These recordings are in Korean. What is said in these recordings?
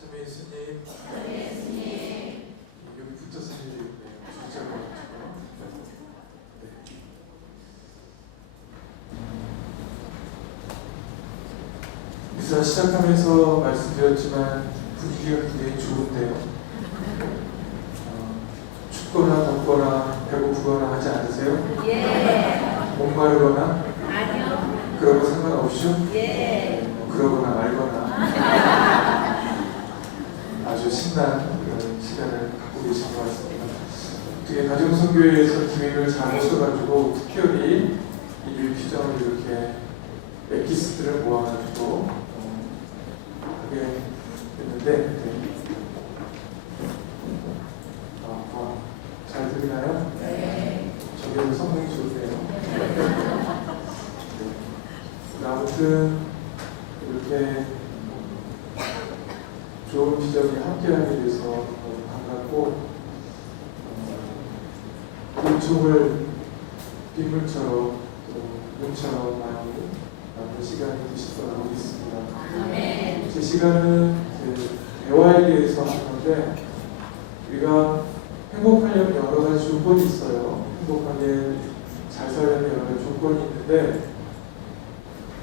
참여 예수님. 여기 붙어서 해야 되겠네요. 진짜로. 네. 미사 시작하면서 말씀드렸지만 분위기가 굉장히 좋은데요. 춥거나 덥거나 배고프거나 하지 않으세요? 예. 목마르거나? 아니요. 그런 거 상관없이요? 예. 그러거나 말거나 아주 신나는 그런 시간을 갖고 계신 것 같습니다. 어떻게 가정선교회에서 기회를 잘 오셔가지고 특별히 이 퓨전을 이렇게 엑기스트를 모아가지고 하게 됐는데 잘 들리나요? 네. 저기도 성능이 좋네요. 아무튼 이렇게 좋은 비전이 함께하게 돼서 너무 반갑고 은총을 빗물처럼 또 눈처럼 많이 남는 시간이 되실 거라고 믿습니다. 아멘. 제 시간은 대화에 대해서 하는 건데 우리가 행복하려면 여러 가지 조건이 있어요. 행복하게 잘 살려면 여러 가지 조건이 있는데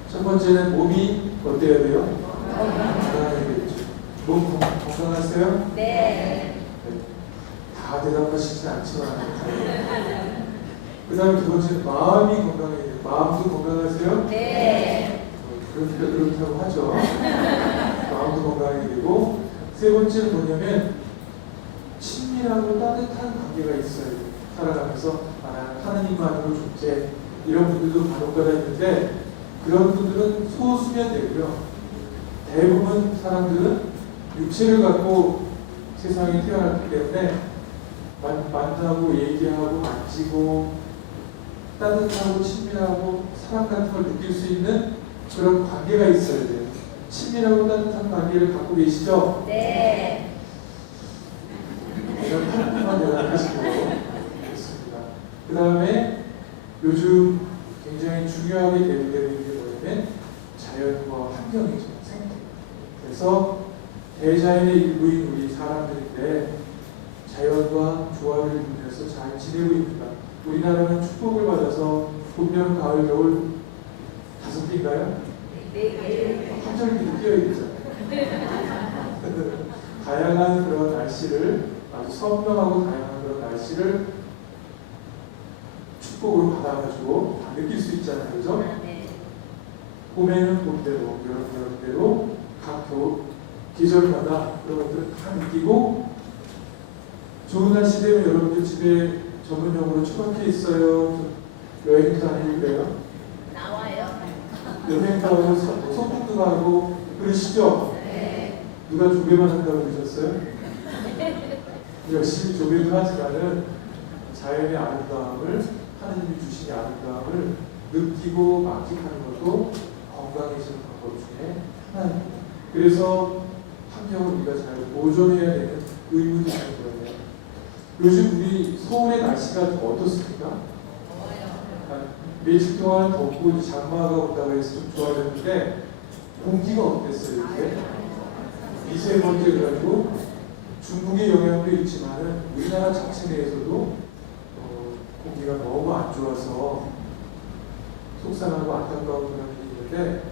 첫 번째는 몸이 어때야 돼요? 건강해야겠죠. 몸 건강하세요? 네. 다 대답하시진 않지만 그 다음에 두 번째는 마음이 건강해야 돼요. 마음도 건강하세요? 네. 그렇다고 하죠. 마음도 건강해야 되고 세 번째는 뭐냐면 친밀하고 따뜻한 관계가 있어야 돼요. 살아가면서 나는 하나님만으로 존재 이런 분들도 간혹가다 있는데 그런 분들은 소수면 되고요. 대부분 사람들은 육체를 갖고 세상에 태어났기 때문에 만나고 얘기하고 만지고 따뜻하고 친밀하고 사랑 같은 걸 느낄 수 있는 그런 관계가 있어야 돼요. 친밀하고 따뜻한 관계를 갖고 계시죠? 네. 이런 하나님만 대답하시고 있습니다. 그 다음에 요즘 굉장히 중요하게 되는 게 뭐냐면 자연과 환경이죠. 생태. 그래서 대자연의 일부인 우리 사람들인데 자연과 조화를 이루면서 잘 지내고 있습니다. 우리나라는 축복을 받아서 봄, 여름, 가을, 겨울 5개인가요? 네. 한절기도 끼어야 되잖아요. 다양한 그런 날씨를 아주 선명하고 다양한 그런 날씨를 축복으로 받아가지고 다 느낄 수 있잖아요. 그죠? 네. 봄에는 봄대로, 여름대로 각 계절마다 그런 것들을 다 느끼고 좋은 날씨 되면 여러분들 집에 전문용어로 처박혀 있어요. 여행 다니는데요. 나와요. 여행 가고 소풍도 가고 그러시죠? 네. 누가 조개만 한다고 그러셨어요? 열심히 조개도 하지만은 자연의 아름다움을 하나님이 주신 아름다움을 느끼고 만끽하는 것도 건강해지는 방법 중에 하나입니다. 그래서 환경을 우리가 잘 보존해야 되는 의무도 있는 거예요. 요즘 우리 서울의 날씨가 어떻습니까? 며칠 동안 덥고 장마가 온다고 해서 좀 좋아졌는데 공기가 어땠어요? 이렇게? 미세먼지 그래가지고 중국의 영향도 있지만은 우리나라 자체 내에서도 공기가 너무 안 좋아서 속상하고 안타까운 그런 일이 있는데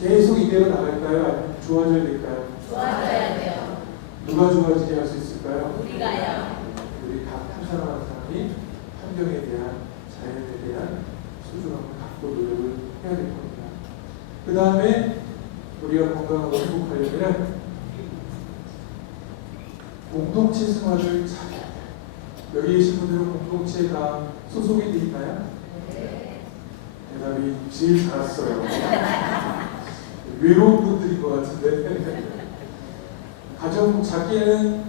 계속 이대로 나갈까요? 아니면 좋아져야 될까요? 좋아져야 돼요. 누가 좋아지게 할 수 있을까요? 우리가요. 우리 각 한 사람 한 사람이 환경에 대한 자연에 대한 소중함을 갖고 노력을 해야 될 겁니다. 그 다음에 우리가 건강하고 행복하려면 공동체 생활을 잘해야 돼요. 여기 계신 분들은 공동체에 다 소속이 돼 있나요? 네. 대답이 제일 잘했어요. 외로운 분들인 것 같은데 작게는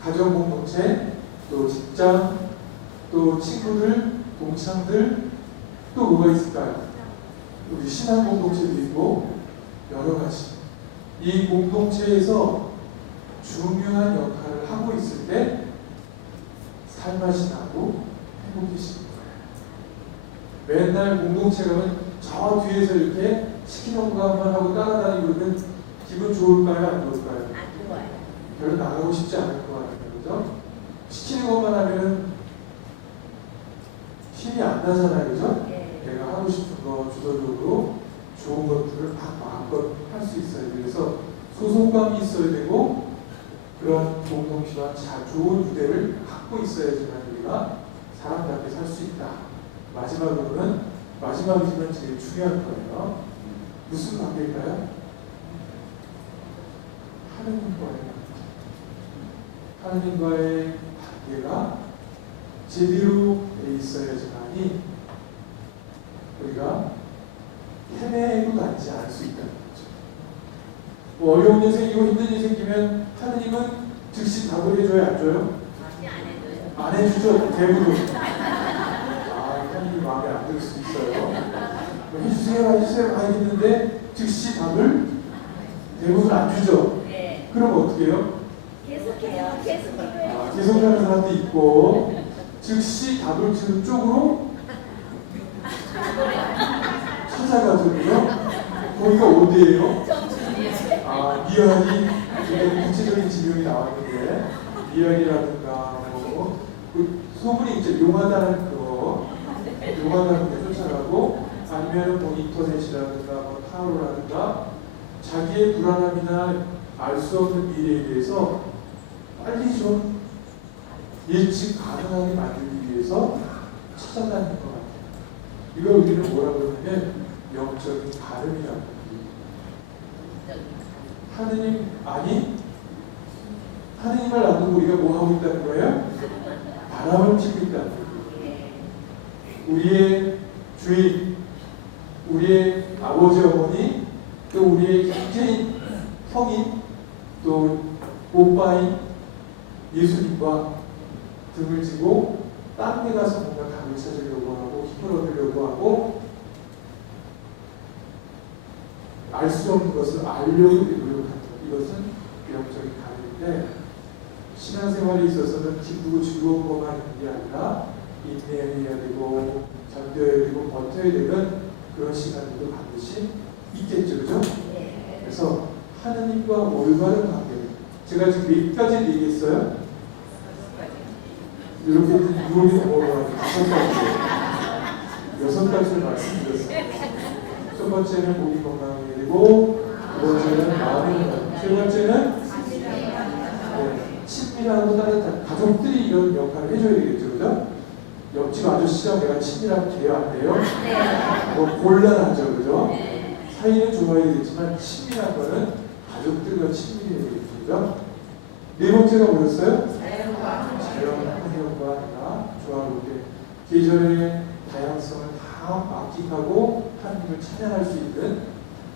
가정 공동체, 또 직장, 또 친구들, 동창들, 또 뭐가 있을까요? 우리 신앙 공동체도 있고 여러 가지. 이 공동체에서 중요한 역할을 하고 있을 때 살맛이 나고 행복해지는 거예요. 맨날 공동체 가면 저 뒤에서 이렇게 시키는 것만 하고 따라다니고 있는 기분 좋을까요? 안 좋을까요? 안 좋아요. 별로 나가고 싶지 않을 것 같아요. 그죠? 시키는 것만 하면 힘이 안 나잖아요. 그죠? 네. 내가 하고 싶은 거 주도적으로 좋은 것들을 막 마음껏 할 수 있어야 돼요. 그래서 소속감이 있어야 되고 그런 공동체와 좋은 유대를 갖고 있어야지만 우리가 사람답게 살 수 있다. 마지막으로는 마지막이지만 제일 중요한 거예요. 무슨 관계일까요? 하느님과의 관계가 제대로 돼 있어야지만이 우리가 헤매고 다니지 않을 수 있다는 거죠. 뭐 어려운 일 생기고 힘든 일 생기면 하느님은 즉시 답을 해줘요, 안 줘요? 다시 안 해도요. 안 해주죠, 대부분. 하느님 마음에 안 들 수도 있어요. 해주세요 하겠는데 즉시 답을 대부분 안 주죠. 네. 그럼 어떻게 해요? 계속해요. 계속해요. 계속 하는 사람도 있고 즉시 답을 주는 쪽으로 찾아가거든요. 거기가 어디예요? 미연이 이게 구체적인 지명이 나왔는데 미연이라든가 그 소문이 있죠. 용하다는 그거 용하다는 게 쫓아가고 아니면 뭐 인터넷이라든가 뭐 타로라든가 자기의 불안함이나 알 수 없는 미래에 대해서 빨리 좀 예측 가능하게 만들기 위해서 찾아다니는 것 같아요. 이걸 우리는 뭐라고 하냐면 영적인 발음이라고 합니다. 하느님 아니 하느님을 놔두고 우리가 뭐 하고 있다는 거예요? 바람을 피고 있다는 거예요. 우리의 주인, 우리의 아버지 어머니, 또 우리의 형제인, 형인, 또 오빠인 예수님과 등을 지고 딴 데 가서 뭔가 답을 찾으려고 하고 힘을 얻으려고 하고 알 수 없는 것을 알려고 노력한다. 이것은 영적인 가능인데 신앙생활에 있어서는 기쁘고 즐거운 것만 있는 게 아니라 인내해야 되고 견뎌야 되고 버텨야 되는 그런 시간들도 반드시 있겠죠. 그죠? 네. 그래서 하느님과 올바른 관계 제가 지금 몇 가지 얘기했어요? 이렇게 누르면 뭐가 5가지 6가지를 말씀드렸어요. 첫 번째는 몸이 건강해야 되고 두 번째는 마음이 건강해야 세 번째는 친밀하고 따뜻한 가족들이 이런 역할을 해줘야 되겠죠. 그죠? 옆집 아저씨랑 내가 친밀하면 돼요? 안 돼요? 네. 뭐 곤란하죠. 그죠? 네. 사이는 좋아야 되겠지만 친밀한 거는 가족들과 친밀해야 되겠죠. 그죠? 네 번째가 뭐였어요? 자연 환경과 내가 조화롭게 계절의 다양성을 다 만끽하고 하나님을 찬양할 수 있는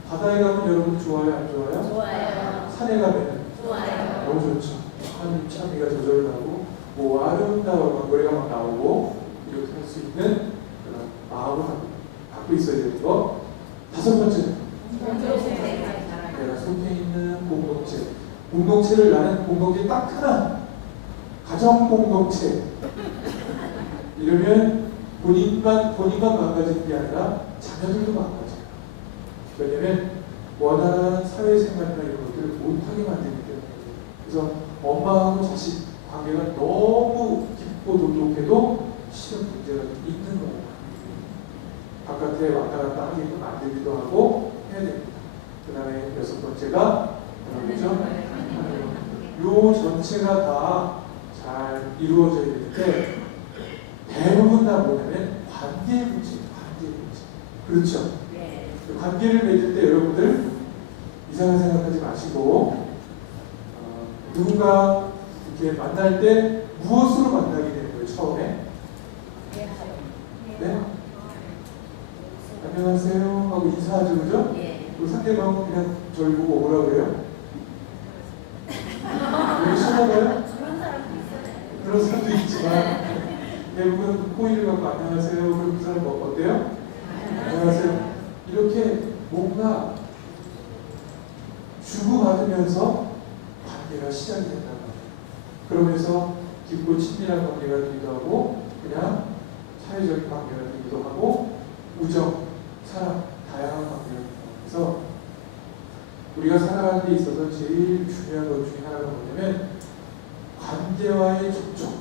바다에 가면 여러분 좋아요? 안 좋아요? 좋아요. 산에 가면 좋아요. 너무 좋죠. 하나님 참미가 저절나고 뭐 아름다운 노래가 막 나오고 이렇게 할 수 있는 그런 마음을 갖고 있어야 되는 거. 다섯 번째는 내가 속해 있는 공동체. 공동체를 나는 공동체 딱 하나. 가정 공동체. 이러면 본인만 망가지는 게 아니라 자녀들도 망가져요. 왜냐면 원활한 사회생활이나 이런 것들을 못하게 만들기 때문에. 그래서 엄마하고 자식 관계가 너무 깊고 돈독해도 실은 문제가 좀 있는 거예요. 바깥에 왔다 갔다 하게끔 만들기도 하고 해야 됩니다. 그 다음에 여섯 번째가 뭐죠? 요 전체가 다 잘 이루어져야 되는데 대부분 다 뭐냐면 관계의 문제예요. 관계의 문제. 그렇죠? 네. 관계를 맺을 때 여러분들 이상한 생각하지 마시고 누군가 이렇게 만날 때 무엇으로 만나게 되는 거예요? 처음에 네? 안녕하세요 하고 인사하죠. 그죠? 예. 그리고 상대방은 그냥 저를 보고 오라고 그래요? 여기 쳐다봐요? 그런 사람도 있지만 대부분 호의를 갖고 안녕하세요. 그럼 그 사람 어때요? 안녕하세요. 이렇게 뭔가 주고받으면서 관계가 시작이 된다는 거예요. 그러면서 깊고 친밀한 관계가 되기도 하고 그냥 사회적인 관계가 되기도 하고 우정, 사랑, 다양한 관계가 됩니다. 그래서 우리가 살아가는 데 있어서 제일 중요한 것 중에 하나가 뭐냐면 관계와의 접촉,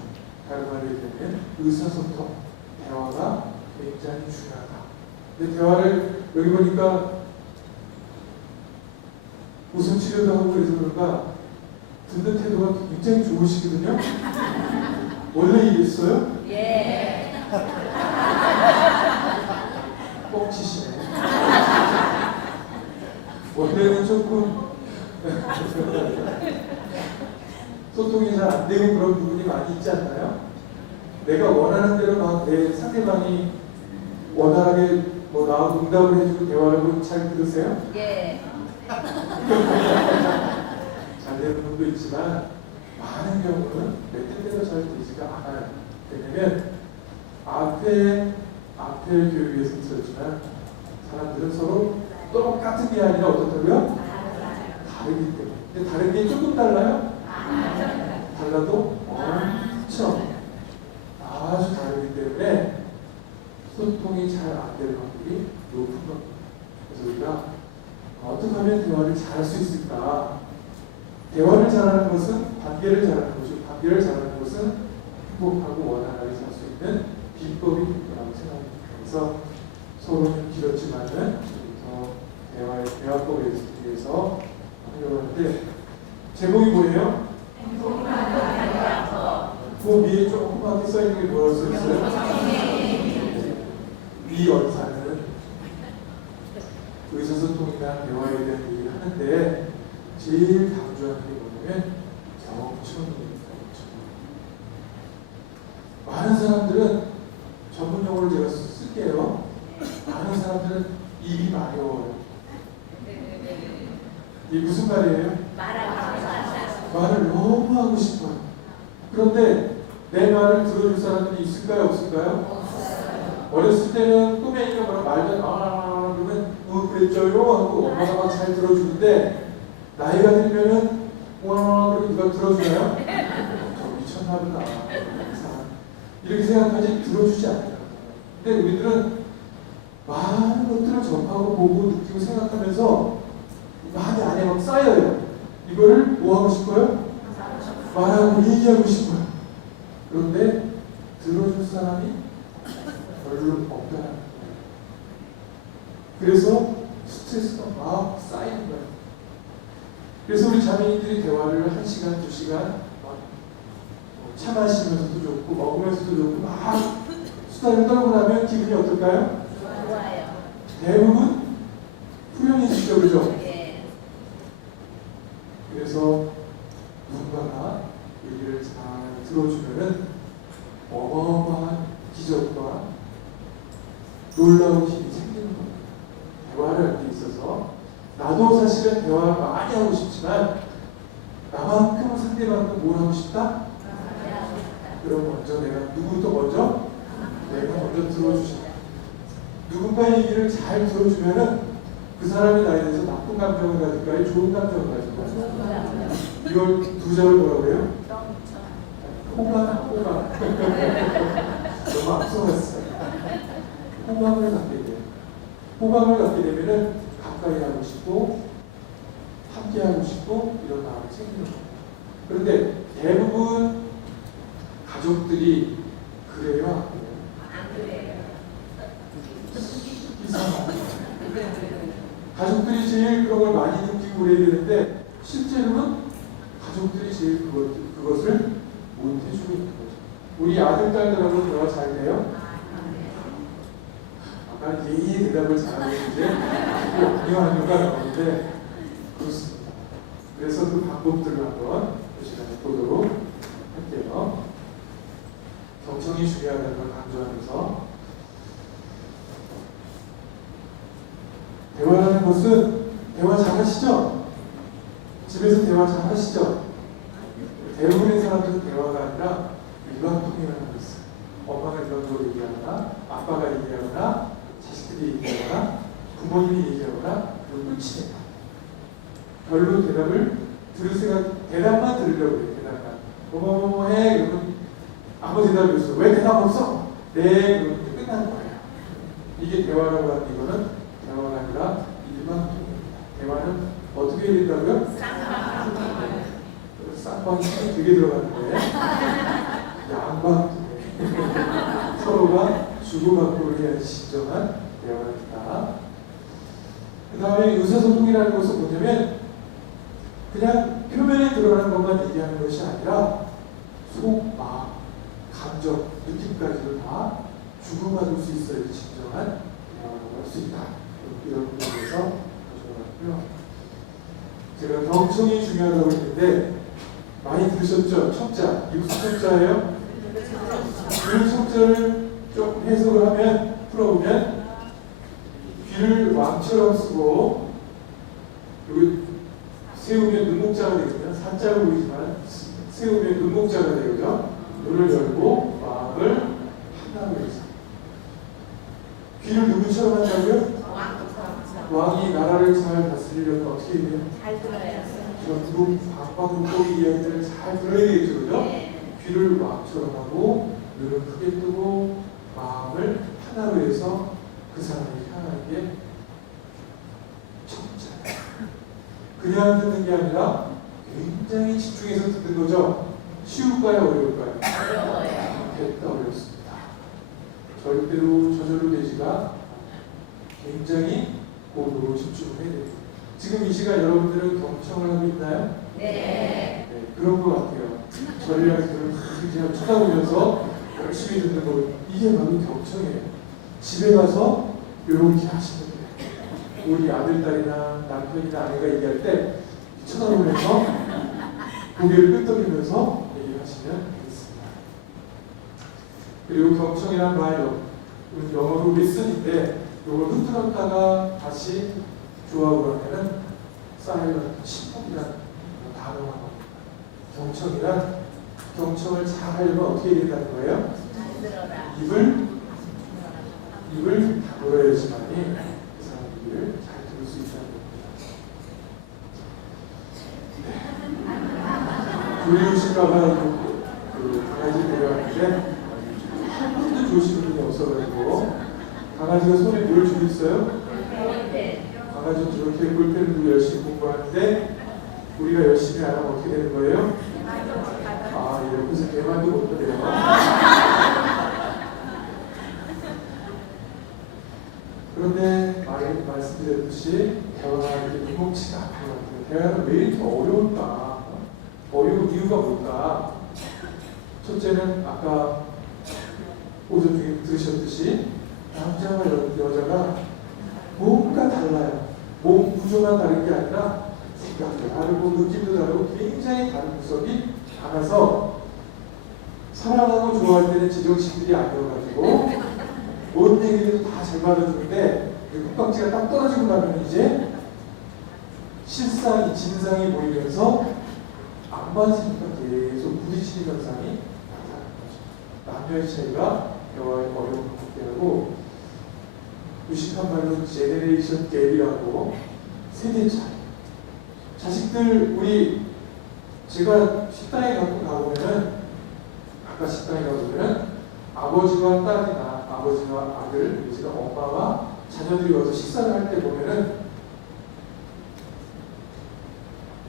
다른 말로 얘기하면 의사소통, 대화가 굉장히 중요하다. 근데 대화를 여기 보니까 웃음 치료도 하고 그래서 그런가 듣는 태도가 굉장히 좋으시거든요. 원래 이랬어요? 예. 뻥치시네. 원래는 조금 소통이 잘 안 되고 그런 부분이 많이 있지 않나요? 내가 원하는 대로 막 내 상대방이 원활하게 뭐 나하고 응답을 해주고 대화를 잘 들으세요? 예. 잘 되는 분도 있지만 많은 경우는 내 뜻대로 잘 되지가 않아요. 왜냐면 앞에 교육에서 있었지만 사람들은 서로 똑같은 게 아니라 어떻다고요? 다르기 때문에. 근데 다른 게 조금 달라요? 달라도 엄청 아주 다르기 때문에 소통이 잘 안 될 확률이 높은 겁니다. 그래서 우리가 어떻게 하면 대화를 잘할 수 있을까? 대화를 잘하는 것은 관계를 잘하는 것이고 관계를 잘하는 것은 행복하고 원활하게 살 수 있는 비법이 될 거라고 생각합니다. 그래서 서로는 길었지만은 대화법에 대해서 하려고 하는데 제목이 뭐예요? 그 위에 조그맣게 써있는 게 뭐라고 써있어요? 이 연사는 의사소통이나 대화에 대한 얘기를 하는데 제일 강조하는 게 뭐냐면 경청입니다. 많은 사람들은 전문 용어를 제가 쓸게요. 많은 사람들은 입이 마려워요. 이게 무슨 말이에요? 말을 너무 하고 싶어요. 그런데 내 말을 들어줄 사람들이 있을까요? 없을까요? 어렸을 때는 꼬맹이가 뭐라 말면 그러면 그랬죠요 하고 엄마가 막 잘 들어주는데 나이가 들면은 그러고 누가 들어주나요? 저 미쳤나 보다. 이렇게 생각하지 들어주지 않아요. 근데 우리들은 많은 것들을 접하고 보고 느끼고 생각하면서 많이 안에 막 쌓여요. 이거를 뭐 하고 싶어요? 말하고 얘기하고 싶어요. 그런데 들어줄 사람이 별로 없다는 거예요. 그래서 스트레스가 막 쌓이는 거예요. 그래서 우리 자매인들이 대화를 1시간, 2시간 차 마시면서도 좋고 먹으면서도 좋고 막 수다를 떨고 나면 기분이 어떨까요? 좋아요. 대부분 후련해지죠, 그죠? 예. 그래서 누군가가 얘기를 잘 들어주면은 어마어마한 기적과 놀라운 힘이 생기는 겁니다. 대화를 할 때 있어서 나도 사실은 대화를 많이 하고 싶지만 나만큼 상대방도 뭘 하고 싶다? 그럼 먼저 누구부터 먼저? 내가 먼저 들어주신다. 누군가의 얘기를 잘 들어주면은 그 사람이 나에 대해서 나쁜 감정을 가질까요? 좋은 감정을 가질까요? 이걸 두 자를 뭐라고 해요? 호감. 너무 앞서갔어요. 호감을 갖게 돼요. 호감을 갖게 되면은 가까이 하고 싶고 함께 하고 싶고 이런 마음이 생기는 거예요. 그런데 대부분 가족들이 그래요? 안 그래요. 이상하죠. 가족들이 제일 그런 걸 많이 느끼고 그래야 되는데 실제로는 가족들이 제일 그것을 못 해주고 있는 거죠. 우리 아들, 딸들하고 대화 잘 돼요? 아까 예의 대답을 잘하고 이제 안녕하는가 나오는데 그렇습니다. 그래서 그 방법들을 한번 이 시간에 보도록 할게요. 경청이 중요하다는 걸 강조하면서 대화라는 것은 대화 잘하시죠? 집에서 대화 잘하시죠? 대부분의 사람들은 대화가 아니라 일방통행을 하고 있어요. 엄마가 일방적으로 얘기하거나 아빠가 얘기하거나 자식들이 얘기하거나 부모님이 얘기하거나 그리고 끝이에요. 별로 대답을 들을 생각, 대답만 들으려고 해요. 대답만. 뭐뭐뭐 해 그러면 아무 대답이 없어. 왜 대답 없어? 네 그러면 끝나는 거예요. 이게 대화라고 하는 이거는 대화가 아니라 일방통행입니다. 대화는 어떻게 해야 된다고요? 다락방 힘이 되게 들어가는데 양방 서로가 주고받고를 위한 진정한 대화입니다. 그 다음에 의사소통이라는 것은 뭐냐면 그냥 표면에 드러나는 것만 얘기하는 것이 아니라 속, 마음, 감정, 느낌까지도 다 주고받을 수 있어야 진정한 대화라고 할 수 있다. 이런 부분에서 가져왔고요. 제가 경청이 중요하다고 했는데 많이 들으셨죠? 척자. 이거 무슨 척자예요? 그 척자를 좀 해석을 하면 풀어보면 귀를 왕처럼 쓰고 여기 세우면 눈목자가 되거든요. 산자로 보이지만 세우면 눈목자가 되거든요. 눈을 열고 마음을 하나로 해서 귀를 누구처럼 한다고요? 왕이 나라를 잘 다스리려면 어떻게 해야 돼요? 잘 들어요. 전부 방방곡곡 이야기를 잘 들어야 되겠죠, 그죠? 네. 귀를 왕처럼 하고 눈을 크게 뜨고 마음을 하나로 해서 그 사람을 향하는 게 척자예요. 그냥 듣는 게 아니라 굉장히 집중해서 듣는 거죠. 쉬울까요, 어려울까요? 어려워요. 됐다 어렵습니다. 절대로 저절로 되지가 굉장히 고도로 집중을 해야 됩니다. 지금 이 시간 여러분들은 경청을 하고 있나요? 네. 네, 그런 것 같아요. 저를 향해서 그냥 쳐다보면서 열심히 듣는 거 이게 바로 경청이에요. 집에 가서 이렇게 하시면 돼요. 우리 아들, 딸이나 남편이나 아내가 얘기할 때 쳐다보면서 고개를 끄덕이면서 얘기를 하시면 되겠습니다. 그리고 경청이란 말, 영어로 리슨인데 이걸 흐트렀다가 다시 조합을 하면은 사일런트, 침묵이라는 단어가 나옵니다. 경청을 잘 하려면 어떻게 해야 된다는 거예요? 잘 들어라. 입을 다물어야지만이 그 사람 얘기를 잘 들을 수 있다는 겁니다. 조리우실까봐 그 강아지 데려왔는데 한 번도 조시는 분이 없어가지고 강아지가 손에 뭘 쥐고 있어요? 강아지 저렇게 볼펜을 들고 열심히 공부하는데 우리가 열심히 안 하면 어떻게 되는 거예요? 아, 예, 옆에서 개만도 못 하네요. 그런데 말씀드렸듯이 대화가 이렇게 녹록치가 않은 것 같아요. 대화는 왜 이렇게 어려울까? 어려운 이유가 뭘까? 첫째는 아까 오전 중에 들으셨듯이 남자와 여자가 뭔가 달라요. 몸 구조만 다른 게 아니라 생각도 다르고 느낌도 다르고 굉장히 다른 구석이 많아서 사랑하고 좋아할 때는 제정신들이 아니어가지고 모든 얘기들도 다 잘 받아주는데 흙박지가 딱 떨어지고 나면 이제 실상이 진상이 보이면서 안 맞으니까 계속 부딪히는 현상이 나타나는 거죠. 남녀의 차이가 대화의 어려움을 갖게 하고 무식한 말로 제네레이션 갭이라고 세대 차이. 자식들 제가 식당에 가보면은 아까 식당에 가보면은 아버지와 딸이나 아버지와 아들, 내지는 엄마와 자녀들이 와서 식사를 할 때 보면은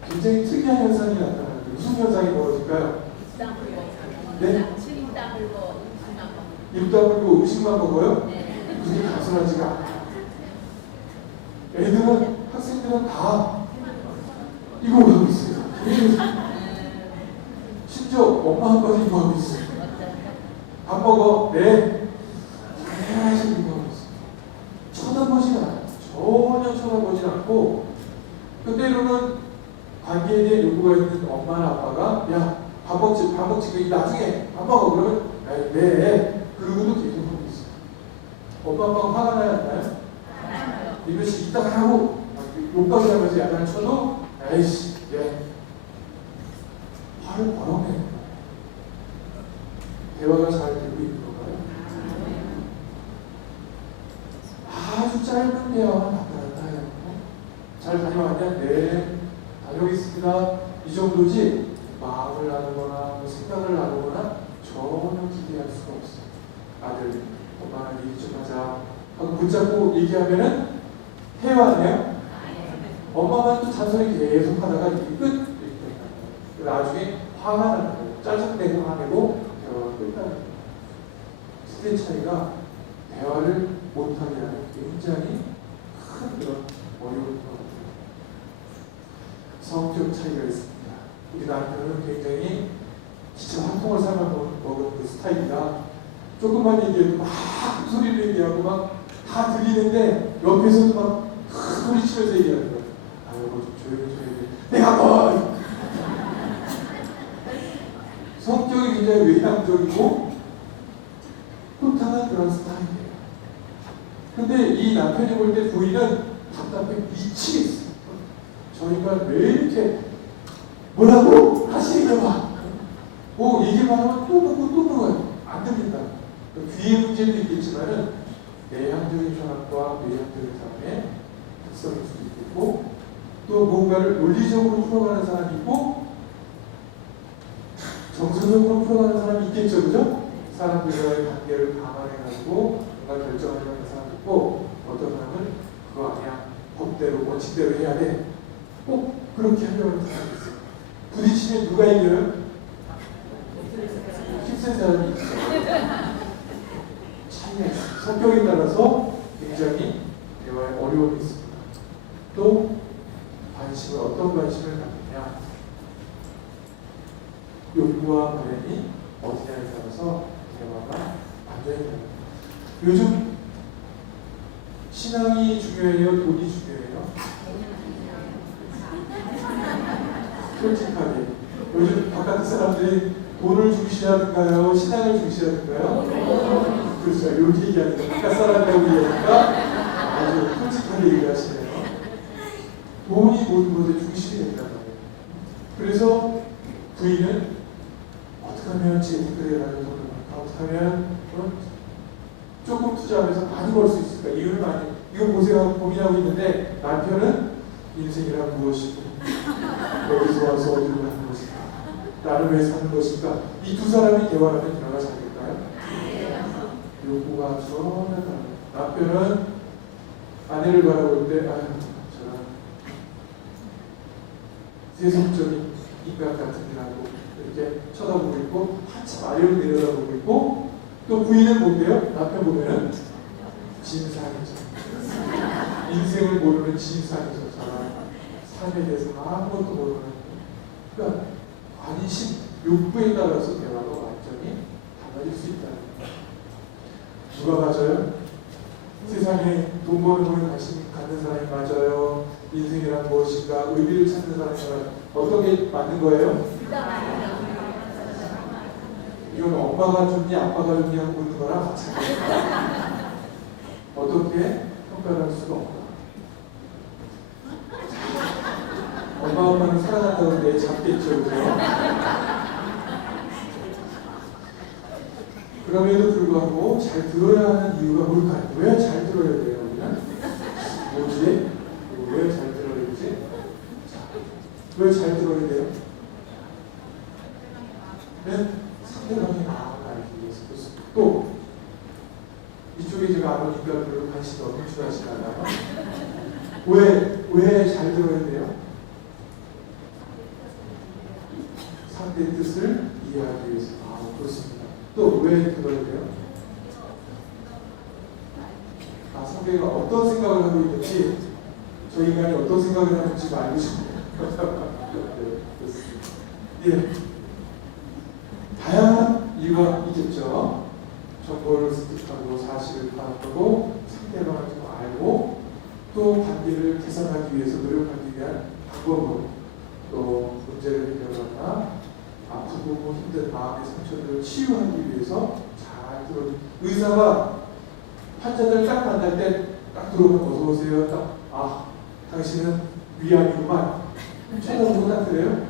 굉장히 특이한 현상이 나타나요. 무슨 현상이 벌어질까요? 네? 입 다물고 음식만 먹어요? 네. 그게 단순하지가 않아요. 애들은, 학생들은 다 이걸 하고 있어요. 심지어 엄마 아빠도 이거 하고 있어요. 밥 먹어? 네. 계속 이거 하고 있어요. 쳐다보진 않아요. 전혀 쳐다보진 않고 때로는 관계에 대한 요구가 있는 엄마나 아빠가 야, 밥 먹지, 나중에 밥 먹어. 그러면 네. 그러고도 계속 하고 있어요. 엄마 아빠가 화가 나요? 안 나요? 이것이 이따가 하고 욕박을 하면서 약간 쳐도 에이씨, 예. 화를 벌어내는 거예요. 대화가 잘 되고 있는 건가요? 아주 짧은 대화가 나타났나요? 잘 다녀왔냐? 네. 다녀오겠습니다. 이 정도지 마음을 나누거나 생각을 나누거나 전혀 기대할 수가 없어요. 아들, 엄마 얘기 좀 하자 하고 붙잡고 얘기하면은 해요 안 해요? 엄마만 또 잔소리 계속 하다가 이게 끝! 이렇게 나중에 화가 나는 거예요. 짜증내고 화내고 대화가 끝나는 거예요. 세대 차이가 대화를 못하게 하는 굉장히 큰 그런 어려운 것 같아요. 성격 차이가 있습니다. 우리 남편은 굉장히 진짜 한통을 삶아 먹은 그 스타일이라 조금만 얘기해도 막 소리를 얘기하고 막 다 들리는데 옆에서도 막 소리 치면서 얘기하는 거예요. 아유, 좀 조용히 내가 뭐 성격이 굉장히 외향적이고 호탕한 그런 스타일이에요. 근데 이 남편이 볼 때 부인은 답답해 미치겠어요. 저희가 왜 이렇게 뭐라고 하시는 봐. 뭐 얘기만 하면 또 묻고 또 물어요. 안 됩니다. 귀의 문제도 있겠지만은 내향적인 사람과 외향적인 사람의 특성일 수도 있고, 또 뭔가를 논리적으로 풀어가는 사람이 있고 정서적으로 풀어가는 사람이 있겠죠, 그죠? 사람들과의 관계를 감안해가지고 뭔가 결정하려는 사람이 있고, 어떤 사람은 그거 아니야, 법대로 원칙대로 해야 돼, 꼭 그렇게 하려는 사람이 있어요. 부딪히면 누가 이겨요? 힘센 사람이 있어요. 차이가 있어요. 성격에 따라서 굉장히 대화에 어려움이 있습니다. 또 관심을, 어떤 관심을 갖느냐, 욕구와 바램이 어디냐에 따라서 대화가 완전히 다릅니다. 요즘 신앙이 중요해요? 돈이 중요해요? 솔직하게 요즘 바깥 사람들이 돈을 중시하는가요? 신앙을 중시하는가요? 그렇죠. 이렇게 얘기하니까 바깥 사람이라고 얘기하니까 아주 솔직하게 얘기하시네요. 돈이 모든 것의 중심이 된단 말이에요. 그래서 부인은 어떻게 하면 제 댓글에 라는 돈을 벌까? 어떻게 하면 조금 투자하면서 많이 벌 수 있을까? 이유를 많이, 이거 보세요, 고민하고 있는데, 남편은 인생이란 무엇이고 여기서 와서 어디로 가는 것인가, 나를 왜 사는 것인가. 이 두 사람이 대화하면 대화가 잘 될까요? 요구가 전혀 다릅니다. 남편은 아내를 바라볼 때 아유, 저는 세속적인 인간 같은 일하고 이렇게 쳐다보고 있고, 한참 아래로 내려다보고 있고, 또 부인은 뭔데요? 남편 보면은 진상이죠. 인생을 모르는 진상이죠. 삶에 대해서 아무것도 모르는. 그러니까 관심, 욕구에 따라서 대화가 완전히 달라질 수 있다는 거예요. 누가 맞아요? 세상에 돈 버는 거에 관심 갖는 사람이 맞아요? 인생이란 무엇인가? 의미를 찾는 사람이 맞아요? 어떤 게 맞는 거예요? 이건 엄마가 좋냐 아빠가 좋냐 하고 묻는 거랑 마찬가지입니다. 어떻게 평가할 수가 없다. 엄마는 사랑한다고 내 잡겠죠, 그죠? 그럼에도 불구하고 잘 들어야 하는 이유가 뭘까요? 왜 잘 들어야 돼요, 우리는? 뭐지? 왜 잘 들어야 되지? 왜 잘 들어야 돼요? 네? 상대방의 마음을 알기 위해서. 또 이쪽에 제가 안 오니까 별로 관심이 없는 줄 아시나요? 왜 잘 들어야 돼요? 상대의 뜻을 이해하기 위해서. 아, 그렇습니다. 또 왜 들어야 돼요? 아, 상대가 어떤 생각을 하고 있는지, 저 인간이 어떤 생각을 하는지 알고 싶어요. 네, 그렇습니다. 예. 다양한 이유가 있겠죠. 정보를 습득하고 사실을 파악하고 상대방을 좀 알고 또 관계를 개선하기 위해서 노력하기 위한 방법을, 또 문제를 해결하거나 아프고 힘든 마음의 상처들을 치유하기 위해서 잘 들어주고, 의사가 환자들 딱 만날 때 딱 들어오면 어서 오세요. 딱, 아, 당신은 위암이구만. 쳐다보고 딱 그래요?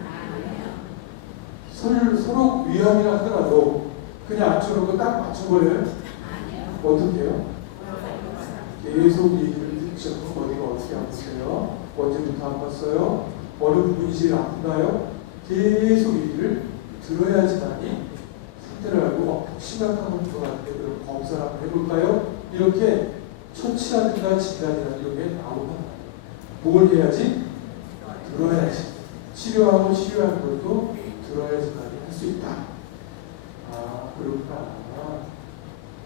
서로 위암이라 하더라도 그냥 앉혀놓고 딱 맞춰버려요? 어떻게 해요? 계속 얘기를 듣죠. 어디가 어떻게 아프세요? 언제부터 아팠어요? 어느 부분이 제일 아픈가요? 계속 얘기를 들어야지만이 상태를 알고 심각한 것 같은데 그럼 검사를 한번 해볼까요? 이렇게 처치라든가 진단이라든가 이런 게 나오면 뭘 해야지? 들어야지. 치료하고 치료하는 것도 들어야지만 할 수 있다. 아, 그렇구나.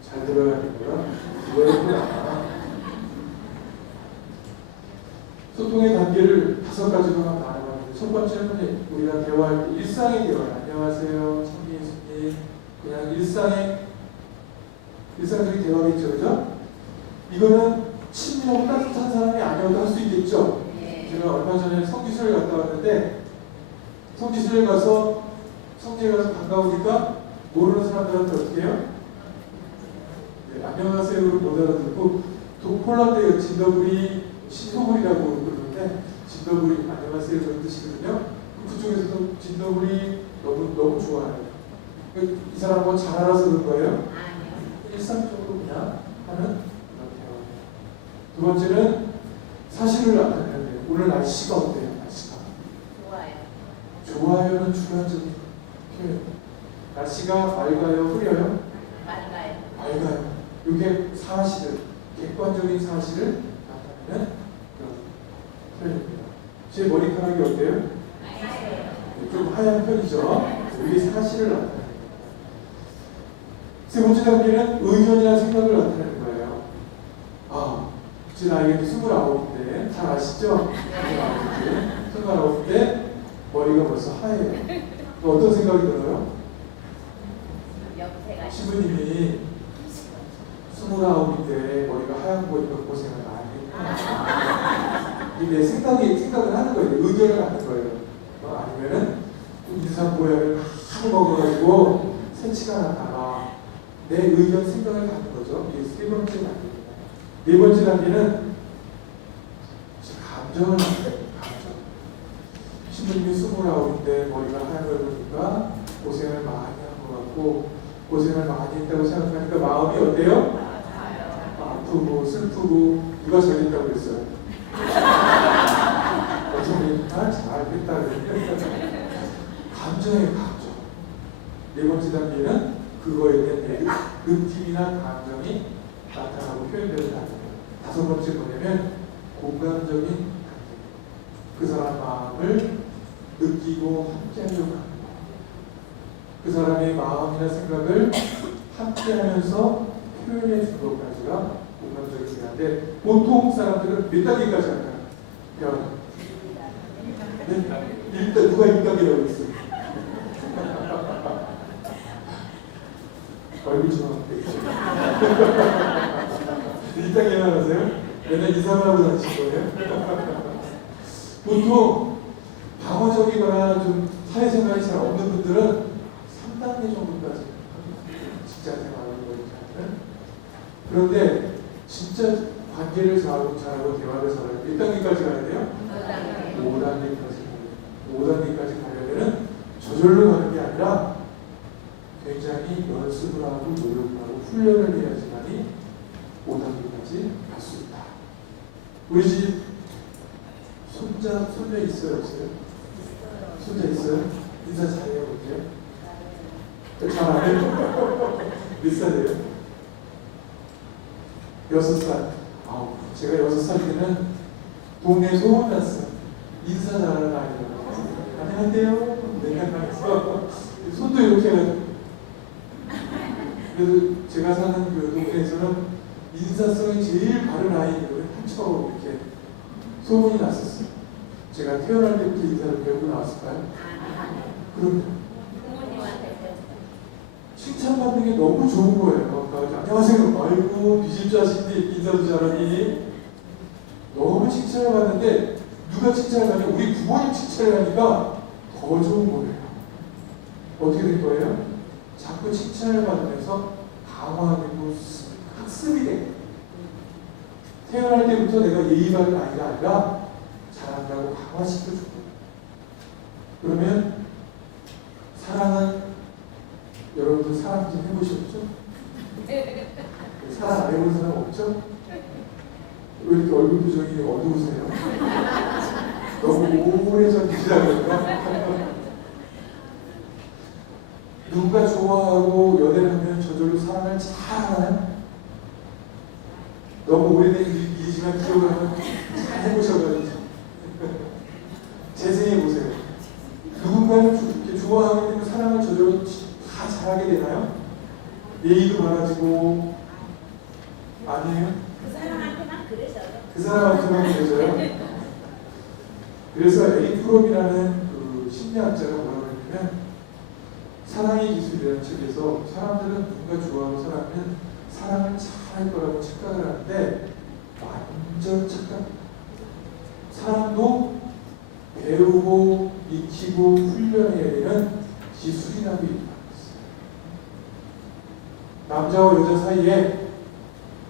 잘 들어야 되는구나. 그거였구나. 소통의 단계를 5가지로 나눠봤는데, 첫 번째는 우리가 대화할 때 일상의 대화. 안녕하세요, 청기 예수님. 그냥 일상적인 대화겠죠, 그죠? 이거는 친밀하고 따뜻한 사람이 아니어도 할 수 있겠죠. 제가 얼마 전에 성지순례 갔다 왔는데, 성지순례 가서 성지에 가서 반가우니까 모르는 사람들한테 어떻게 해요? 네, 안녕하세요를 못 알아듣고, 또 폴란드에 진더브리 신소불이라고 그러는데, 진더브리 안녕하세요 그런 뜻이거든요. 그쪽에서도 진더브리 너무 좋아해요. 이 사람은 뭐 잘 알아서 그런 거예요? 아니요. 일상적으로 그냥 하는 그런 대화예요. 두 번째는 사실을 나타내야 돼요. 오늘 날씨가 어때요? 날씨가 좋아요. 좋아요는 주관적인 표현. 날씨가 맑아요, 흐려요? 맑아요. 맑아요. 이게 사실을, 객관적인 사실을 나타내는 그런 표현입니다. 제 머리카락이 어때요? 하얘요. 좀 하얀 편이죠. 이게 사실을 나타내는 거예요. 세 번째 단계는 의견이나 생각을 나타내는 거예요. 아, 제 나이가 29인데 잘 아시죠? 29인데 머리가 벌써 하얘요. 또 어떤 생각이 들어요? 옆에가 신부님이 29인데 머리가 하얀 거 보니까 고생을 많이 했구나. 이게 생각을 하는 거예요. 의견을 하는 거예요. 아니면은 인삼 모양을 막 먹어가지고 새치가 났다가 내 의견 생각을 갖는 거죠. 이게 세 번째 단계입니다. 네 번째 단계는 감정을 나타내는 감정. 신부님이 29인데 머리가 하얀 걸 보니까 고생을 많이 한 것 같고, 고생을 많이 했다고 생각하니까 마음이 어때요? 아프고 슬프고. 누가 잘했다고 그랬어요? 어쩌니까 잘했다 그랬어요. 감정의 감정. 네 번째 단계는 그거에 대한 느낌이나 감정이 나타나고 표현되는 단계예요. 다섯 번째 뭐냐면 공감적인 단계. 그 사람 마음을 느끼고 함께하려고 하는 거예요. 그 사람의 마음이나 생각을 함께하면서 표현해 준 것까지가 공감적인 대화인데, 보통 사람들은 몇 단계까지 할까요? 네? 일단 누가 1단계라고 했어요? 얼굴 좀 되겠죠. 1단계만 하세요? 맨날 인사만 하고 다니신 거예요? 보통 방어적이거나 좀 사회생활이 잘 없는 분들은 3단계 정도까지 직장 생활을 하는. 그런데 진짜 관계를 잘하고 대화를 잘하고 몇 단계까지 가야 돼요? 5단계까지 가려면 저절로 가는 게 아니라 굉장히 연습을 하고 노력을 하고 훈련을 해야지만이 5단계까지 갈 수 있다. 우리 집 손자 있어요? 없어요? 손자 있어요? 인사 잘해요? 볼게요. 잘 안 해요? 몇 살이에요? 6살. 제가 6살 때는 동네 소문났어요. 인사 잘하는 아이라고. 안녕하세요. 내가 가서 손도 이렇게 해가지고. 그래서 제가 사는 그 동네에서는 인사성이 제일 바른 아이들은 한처럼 이렇게 소문이 났었어요. 제가 태어날 때부터 인사를 배우고 나왔을까요? 그럼 부모님한테 칭찬받는 게 너무 좋은 거예요. 그러니까 안녕하세요. 아이고 비집자신데 인사도 잘하니. 너무 칭찬을 받는데 누가 칭찬을 받냐? 우리 부모님 칭찬을 하니까 더 좋은 거예요. 어떻게 된 거예요? 자꾸 칭찬을 받으면서 강화되고 학습이 돼. 태어날 때부터 내가 예의 바른 아이가 아니라 잘한다고 강화시켜주고. 그러면 사랑은 여러분들 사랑 좀 해보셨죠? 사랑 안 해본 사람 없죠? 왜 이렇게 얼굴 표정이 어두우세요? 너무 오래전 일이라 그런가? 누가 좋아하고 연애를 하면 저절로 사랑을 잘하나요? 너무 오래된 일이지만 기억을 하면 잘 해보셔가지고 재생해 보세요. 되나요? 예의도 많아지고 아니에요? 그 사람한테만 그러셔요. 그 사람한테만 그러져요. 그래서 에릭 프롬이라는 그 심리학자가 뭐라고 했냐면 사랑의 기술이라는 책에서 사람들은 누군가 좋아하는 사람은 사랑을 잘할 거라고 착각을 하는데 완전 착각입니다. 사람도 배우고 익히고 훈련해야 되는 기술이라고 얘기합니다. 남자와 여자 사이에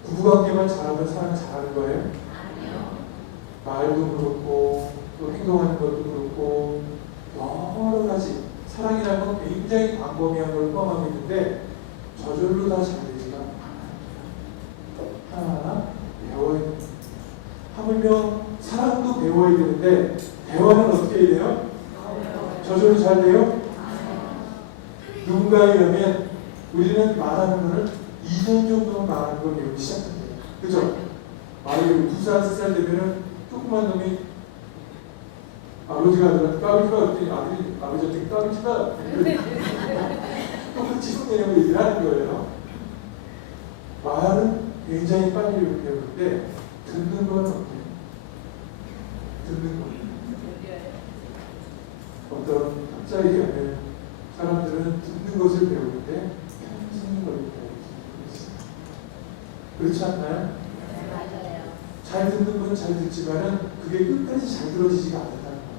부부관계만 잘하면 사랑을 잘하는 거예요? 아니요. 말도 그렇고 또 행동하는 것도 그렇고 여러 가지 사랑이라는 건 굉장히 광범위한 걸 포함하고 있는데 저절로 다 잘 되지가 않아요. 하나하나 배워야 됩니다. 하물며 사랑도 배워야 되는데 대화는 어떻게 해야 돼요? 저절로 잘 돼요? 누군가에 의하면 우리는 말하는 거를 2년 정도 말하는 걸 배우기 시작합니다. 그죠? 아이를 2살, 3살 되면은 조그만 놈이 아버지가 아들한테 까불지마 그랬더니 아버지한테 까불지마 똑같이 흉내내고 얘기를 하는 거예요. 말은 굉장히 빨리 배우는데 듣는 건 어때요? 듣는 건 어떤 학자에 의하면 사람들은 듣는 것을 배우는데 평생이 걸린다고 있습니다. 그렇지 않나요? 네, 맞아요. 잘 듣는 건 잘 듣지만은 그게 끝까지 잘 들어지지가 않는다는 거예요.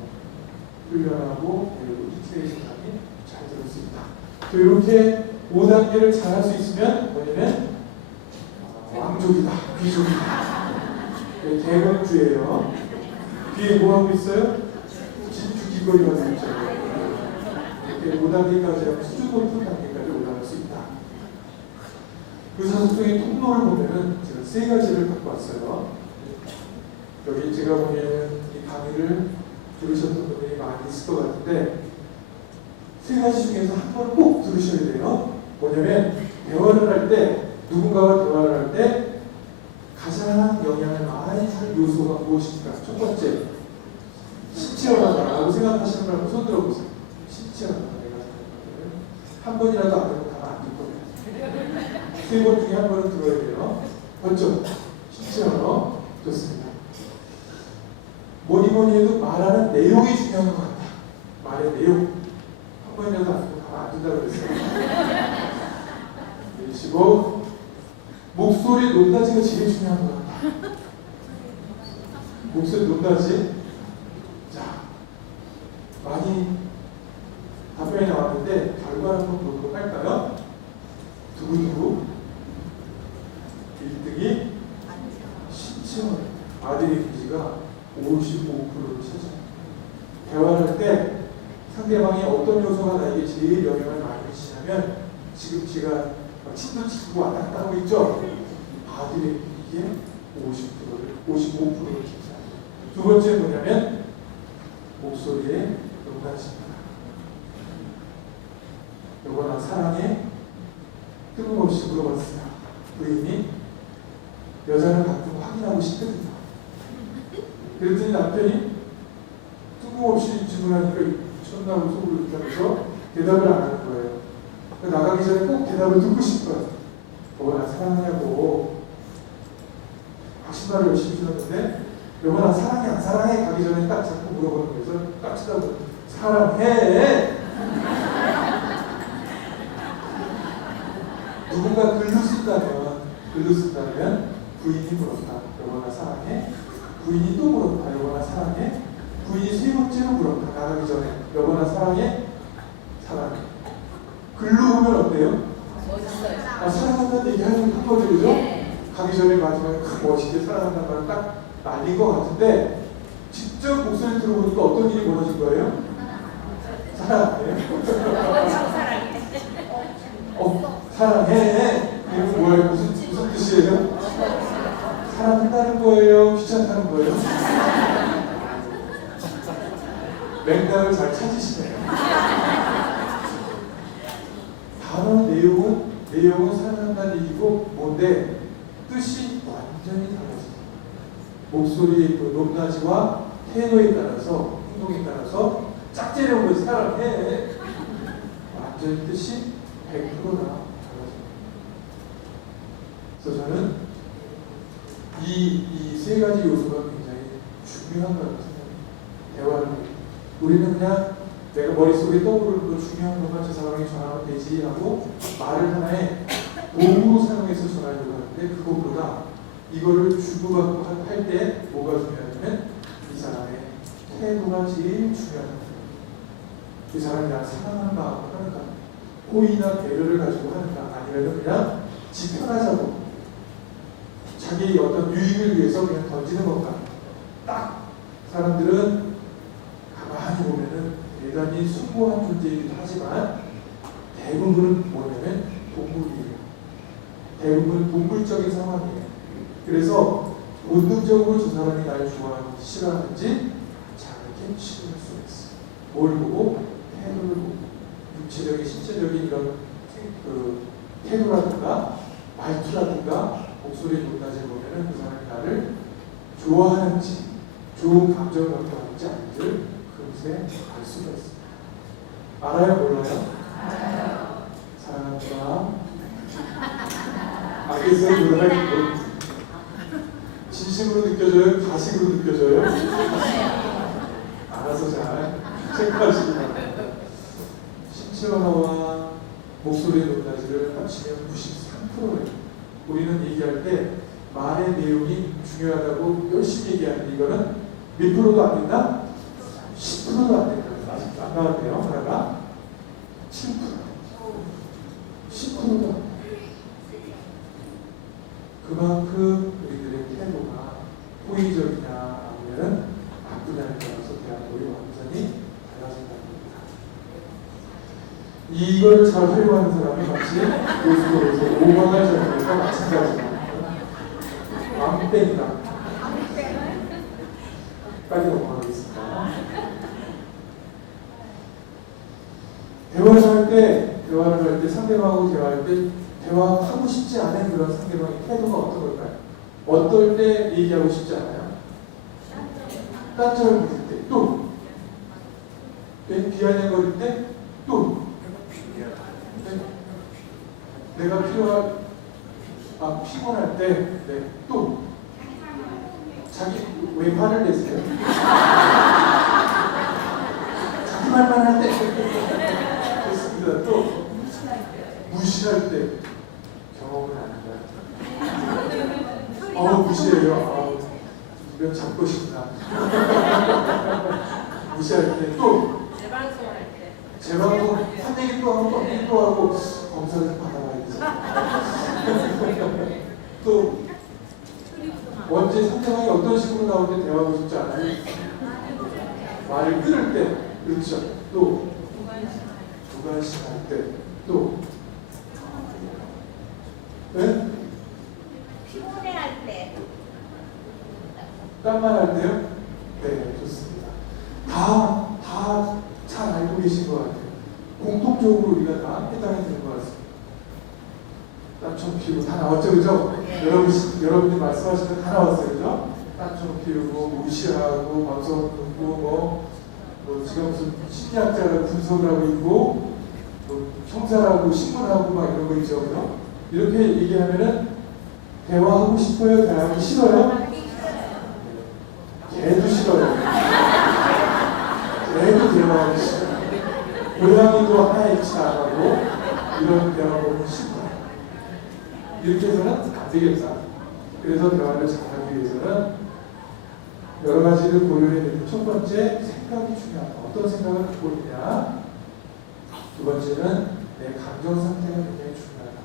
훈련하고 배우고 익스레이션하기 잘 들을 수 있다. 또 이렇게 5단계를 잘 할 수 있으면 뭐냐면 왕족이다, 귀족이다. 네, 대공주예요. 뒤에 뭐 하고 있어요? 진주 귀걸이 하고 있죠. 이렇게 5단계까지 하면 수준 높은 단계까지 올라갈 수 있다. 의사소통의 통로를 보면은 제가 3가지를 갖고 왔어요. 여기 제가 보기에는 이 강의를 들으셨던 분들이 많이 있을 것 같은데 3가지 중에서 한 번 꼭 들으셔야 돼요. 뭐냐면 대화를 할 때 누군가와 대화를 할 때 가장 영향을 많이 줄 요소가 무엇입니까? 첫 번째, 신체화다라고 생각하시는 분하고 손 들어보세요. 신체화다. 내가 한 번이라도 안 되면 가만 안 둘 거예요. 3번 중에 한 번은 들어야 돼요. 먼저 신체화로 좋습니다. 뭐니 해도 말하는 내용이 중요한 것 같다. 말의 내용. 한 번이라도 안 되면 가만 안 둔다고 그랬어요. 내쉬고 목소리 높낮이가 제일 중요한 것 같다. 목소리 높낮이. 자, 많이 답변이 나왔는데 결과를 한번 보도록 할까요? 두구두구 1등이 신체화. 아들의 기지가 55%를 차지합니다. 대화를 할 때 상대방이 어떤 요소가 나에게 제일 영향을 많이 미치냐면 지금 제가 침도 치고 왔다 갔다 하고 있죠? 아들의 기지에 55%를 차지합니다. 두 번째 뭐냐면 목소리의 높낮이입니다. 여보나 사랑해? 뜬금없이 물어봤어요. 부인이 여자는 가끔 확인하고 싶거든요. 그랬더니 남편이 뜬금없이 질문하니까 미쳤나고 속으로 느끼면서 대답을 안 하는 거예요. 나가기 전에 꼭 대답을 듣고 싶어요. 여보나 사랑하냐고 신발을 열심히 신었는데 여보나 사랑해 안 사랑해 가기 전에 딱 자꾸 물어보는 거에서 딱 치다보고 사랑해. 누군가 글로 쓴다면 부인이 물었다. 여보나 사랑해? 부인이 또 물었다. 여보나 사랑해? 부인이 3번째로 물었다. 나가기 전에 여보나 사랑해? 사랑해. 글로 보면 어때요? 멋있어요. 사랑한다는 얘기 한 거죠, 그죠? 네. 가기 전에 마지막에 멋있게 사랑한다는 말을 딱 날린 것 같은데 직접 목소리 들어보니까 어떤 일이 벌어진 거예요? 사랑해. 사랑해. 이거 뭐예요? 무슨 뜻이에요? 사랑한다는 거예요? 귀찮다는 거예요? 맥락을 잘 찾으시네요. 단어 내용은 사랑한다는 얘기고 뭔데 뜻이 완전히 달라집니다. 목소리의 그 높낮이와 태도에 따라서 행동에 따라서 짝지려고 사랑해 완전히 뜻이 100%다 달라집니다. 그래서 저는 이 세 가지 요소가 굉장히 중요한 거라고 생각합니다. 대화를 우리는 그냥 내가 머릿속에 떠오르는 거 중요한 것만 저 사람에게 전하면 되지 하고 말을 하나의 도구로 사용해서 전하려고 하는데 그것보다 이거를 주고받고 할 때 뭐가 중요하냐면 이 사람의 태도가 제일 중요하다. 이 사람이 나 사랑하는 마음으로 하는가, 호의나 배려를 가지고 하는가, 아니면 그냥 지 편하자고 자기의 어떤 유익을 위해서 그냥 던지는 건가. 딱 사람들은 가만히 보면은 대단히 숭고한 존재이기도 하지만 대부분은 뭐냐면 동물이에요. 대부분 동물적인 상황이에요. 그래서 본능적으로 저 사람이 날 좋아하는지 싫어하는지 잘 이렇게 식을 수 있어요. 뭘 보고? 태도를 보고. 육체적인, 신체적인 이런 태도라든가 말투라든가 목소리 높낮이 보면은 그 사람이 나를 좋아하는지 좋은 감정을 갖고 하는지 아닌지를 금세 알 수가 있습니다. 알아요? 몰라요? 알아요. 사랑합니다. 알겠어요? 몰라요? 진심으로 느껴져요? 가식으로 느껴져요? 알아서 잘 체크하시기 바랍니다. 신체 언어와 목소리의 높낮이를 합치면 93%예요. 우리는 얘기할 때 말의 내용이 중요하다고 열심히 얘기하는데 이거는 몇 프로도 안 된다? 10%도 안 된다. 아직 안 나왔네요. 하나가 7%. 10%도 그만큼 우리들의 태도가 호의적이냐 아니면 나쁘냐에 따라서 대한민국이 완전히 달라진다는 겁니다. 이걸 잘 활용하는 사람이 마치 고속도로에서 5번을 적용해서 마찬가지입니다. 왕땡이다. 빨리 넘어가겠습니다. 대화를 할 때, 상대방하고 대화할 때, 대화하고 싶지 않은 그런 상대방의 태도가 어떤 걸까요? 어떨 때 얘기하고 싶지 않아요? 딴점을 부릴 때, 또, 비아냥거릴 때, 또, 내가 피곤할 때, 네, 또, 자기 왜 화를 내세요? 자기 말만 할 때, 됐습니다. 또, 무시할 때, 경험을 안 한다. 무시해요. 이건 잡고 싶다. 무시할 때, 또, 재방송 한 얘기 또 하고, 한 얘기 또 하고, 검사를 좀 받아봐야 되잖아. 또, 언제 상대방이 어떤 식으로 나올 때 대화하고 싶지 않아요? 말을 끊을 때, 그렇죠. 또, 무관심할 때, 또, 네? 피곤해할 때. 딴말 할 때요? 네, 좋습니다. 다 잘 알고 계신 것 같아요. 공통적으로 우리가 다 해당이 되는 것 같습니다. 딴청 피우고 다 나왔죠, 그죠? 여러분이 말씀하신 거 다 나왔어요, 그죠? 딴청 피우고, 무시하고, 방송 듣고, 지금 무슨 심리학자를 분석을 하고 있고, 형사라고 신문하고 막 이런 거 있죠, 그죠? 이렇게 얘기하면은 대화하고 싶어요, 대화하기 싫어요? 걔도 싫어요. 걔도 대화하기 싫어요. 고양이도 하나의 치 안 하고 이런 대화를 싫어요. 이렇게 해서는 안 되겠다. 그래서 대화를 잘하기 위해서는 여러 가지를 고려해야 되는 첫 번째, 생각이 중요하다. 어떤 생각을 갖고 있냐. 두 번째는 내 감정 상태가 굉장히 중요하다.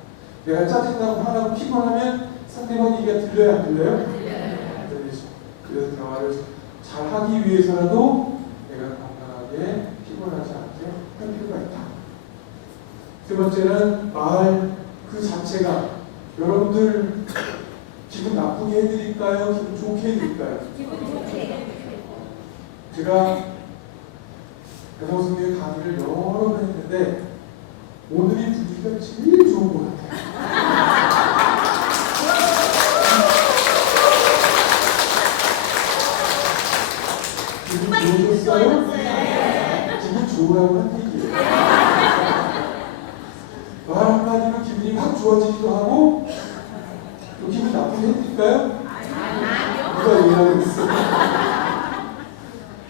내가 짜증나고 화나고 피곤하면 상대방 얘기가 들려요, 안 들려요? 안 들리죠. 그래서 대화를 잘 하기 위해서라도 내가 건강하게 피곤하지 않게 할 필요가 있다. 세 번째는 말 그 자체가 여러분들 기분 나쁘게 해드릴까요? 기분 좋게 해드릴까요? 기분 좋게. 제가 대성승의 강의를 여러 번 했는데 오늘이 분위기가 제일 좋은 것 같아요. 기분 좋으셨어요? 기분 좋으라고 한 얘기예요. 좋아지기도 하고 또 기분 나쁘게 해드릴까요? 아니요. 누가 얘기하고 있어?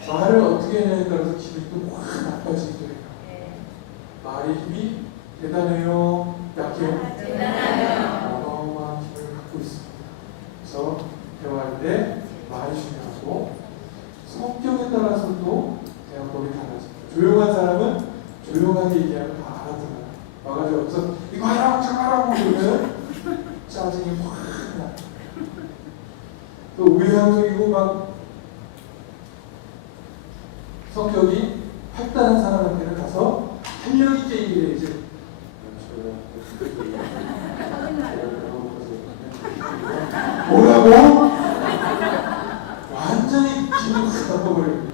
말을 어떻게 해냐에 따라서 기분이 또 확 나빠지기도 해요. 네. 말의 힘이 대단해요, 약해요? 대단해요. 어마어마한 힘을 갖고 있습니다. 그래서 대화할 때 말이 중요하고 성격에 따라서도 대화법이 달라집니다. 조용한 사람은 조용하게 얘기하면 다 알아들어요. 와가지고 여기서 이거 하라고 저거 하라고 그러면 짜증이 확 나요. 또 외향적이고 막 성격이 활달한 사람한테는 가서 활력 있게 얘기해야지. 뭐라고? 완전히 기분 확 나빠버려요.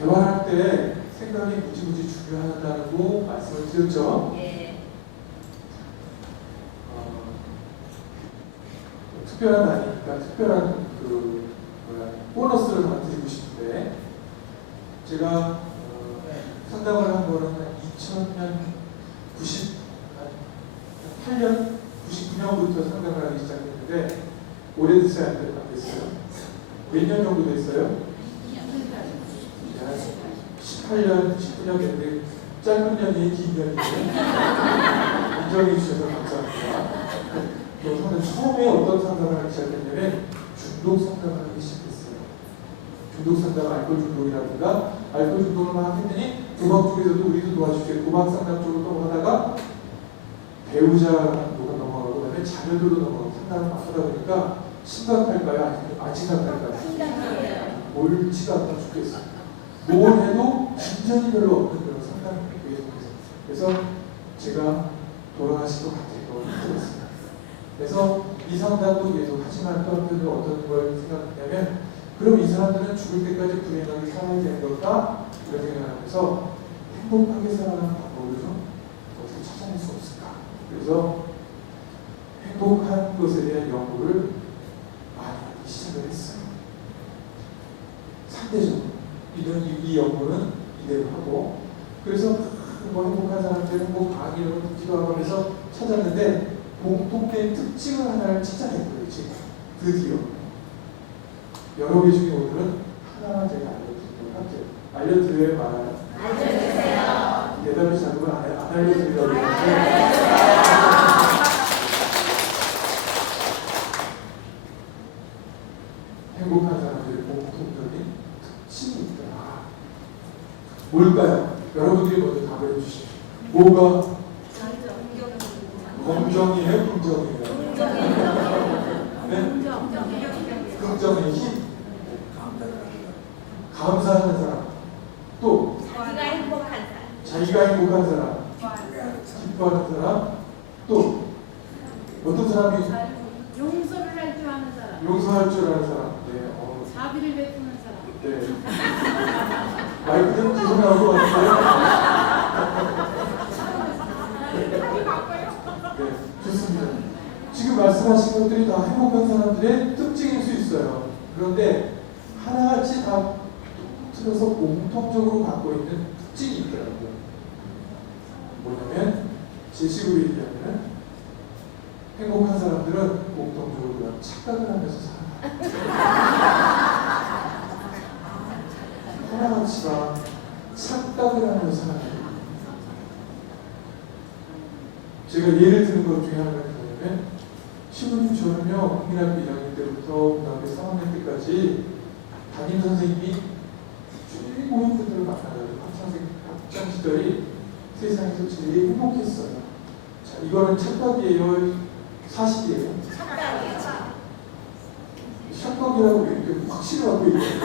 대화할 때 생각이 무지무지 중요하다고 말씀을 드렸죠. 예. 특별한 날이니까 특별한 보너스를 하나 드리고 싶은데 제가 상담을 한 거는 2000년 98년 99년부터 상담을 하기 시작했는데 오래됐어요, 안 됐어요? 몇 년 정도 됐어요? 18년, 19년 됐는데 짧은 년이 긴 년이에요. 인정해 주셔서 감사합니다. 저는 처음에 어떤 상담을 하기 시작했냐면 중독 상담을 하기 시작했어요. 중독 상담, 알코올 중독이라든가 알코올 중독을 막 했더니 도박 쪽에서도 우리도 도와주세요. 도박 상담 쪽으로 넘어가다가 배우자가 넘어가고 그다음에 자녀들로 넘어가고 상담을 막 하다 보니까 심각할까요? 안 심각할까요? 심각해요. 옳지가 않다 죽겠어요. 뭘 해도 진전이 별로 없는 그런 상담을 계속해서 그래서 제가 돌아가실 것 같아요. 들었습니다. 그래서 이 상담도 계속 하지만 또 한편으로 어떤 걸 생각했냐면 그럼 이 사람들은 죽을 때까지 불행하게 살아야 되는 걸까? 이런 생각을 하면서 행복하게 살아가는 방법을 좀 어떻게 찾아낼 수 없을까? 그래서 행복한 것에 대한 연구를 많이 하기 시작을 했어요. 상대적으로 이 연구는 이대로 하고 그래서 뭐 행복한 사람들 행복 강의 이런 거 듣기도 하고 하면서 찾았는데 공통된 특징을 하나를 찾아냈고요. 지금 드디어 여러 개 중에 오늘은 하나만 제가 알려드리도록 할게요. 알려드려야 말아요. 알려주세요. 대답이 작으면 안 알려드리려고 했는데 행복한 사람들의 공통적인 특징이 있다. 뭘까요? 여러분들이 먼저 답을 해주시죠. 뭐가 긍정이에요? 긍정이에요? 네? 긍정의 힘. 감사하는 사람. 또 자기가 행복한 사람. 자기가 행복한 사람. 기뻐하는 사람. 또 어떤 사람이 용서를 할 줄 아는 사람, 용서할 줄 아는 사람. 네. 자비를 베푸는 사람. 네. 마이크 좀 계속 나올 것 같은데요? 네, 좋습니다. 지금 말씀하신 것들이 다 행복한 사람들의 특징일 수 있어요. 그런데 하나같이 다 틀어서 공통적으로 갖고 있는 특징이 있더라고요. 뭐냐면 제식으로 얘기하면 행복한 사람들은 공통적으로 착각을 하면서 살아요. 하나같이 다 착각을 하면서 살아요. 제가 예를 드는 것 중에 하나가 뭐냐면 신부님 저는요 국민학교 1학년 때부터 고등학교 3학년 때까지 담임 선생님이 최고의 분들을 만나가지고 학창 시절이 세상에서 제일 행복했어요. 자, 이거는 착각이에요? 사실이에요? 착각이에요. 착각이라고 이렇게 확신을 갖고 있거든요.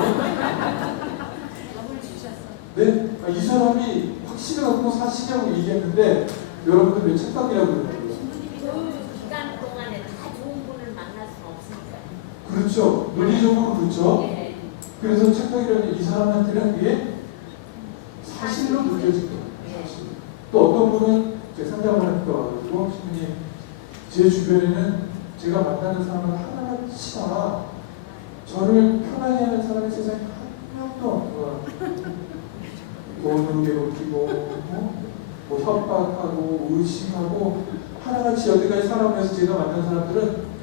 답을 주셨어. 네? 이 사람이 확신을 갖고 사실이라고 얘기했는데 여러분들 왜 착각이라고 그러냐고요? 그 기간 동안에 다 좋은 분을 만날 수는 없으니까. 그렇죠. 논리적으로 그렇죠. 예. 그래서 착각이라는 이 사람한테는 그게 사실로 느껴진 거예요. 사실. 또 어떤 분은 제 상담을 하니까 와가지고 신부님 제 주변에는 제가 만나는 사람은 하나같이 다 저를 편하게 하는 사람이 세상에 한 명도 없고 괴롭히고 뭐 협박하고 의심하고 하나같이 여태까지 살아오면서 제가 만난 사람들은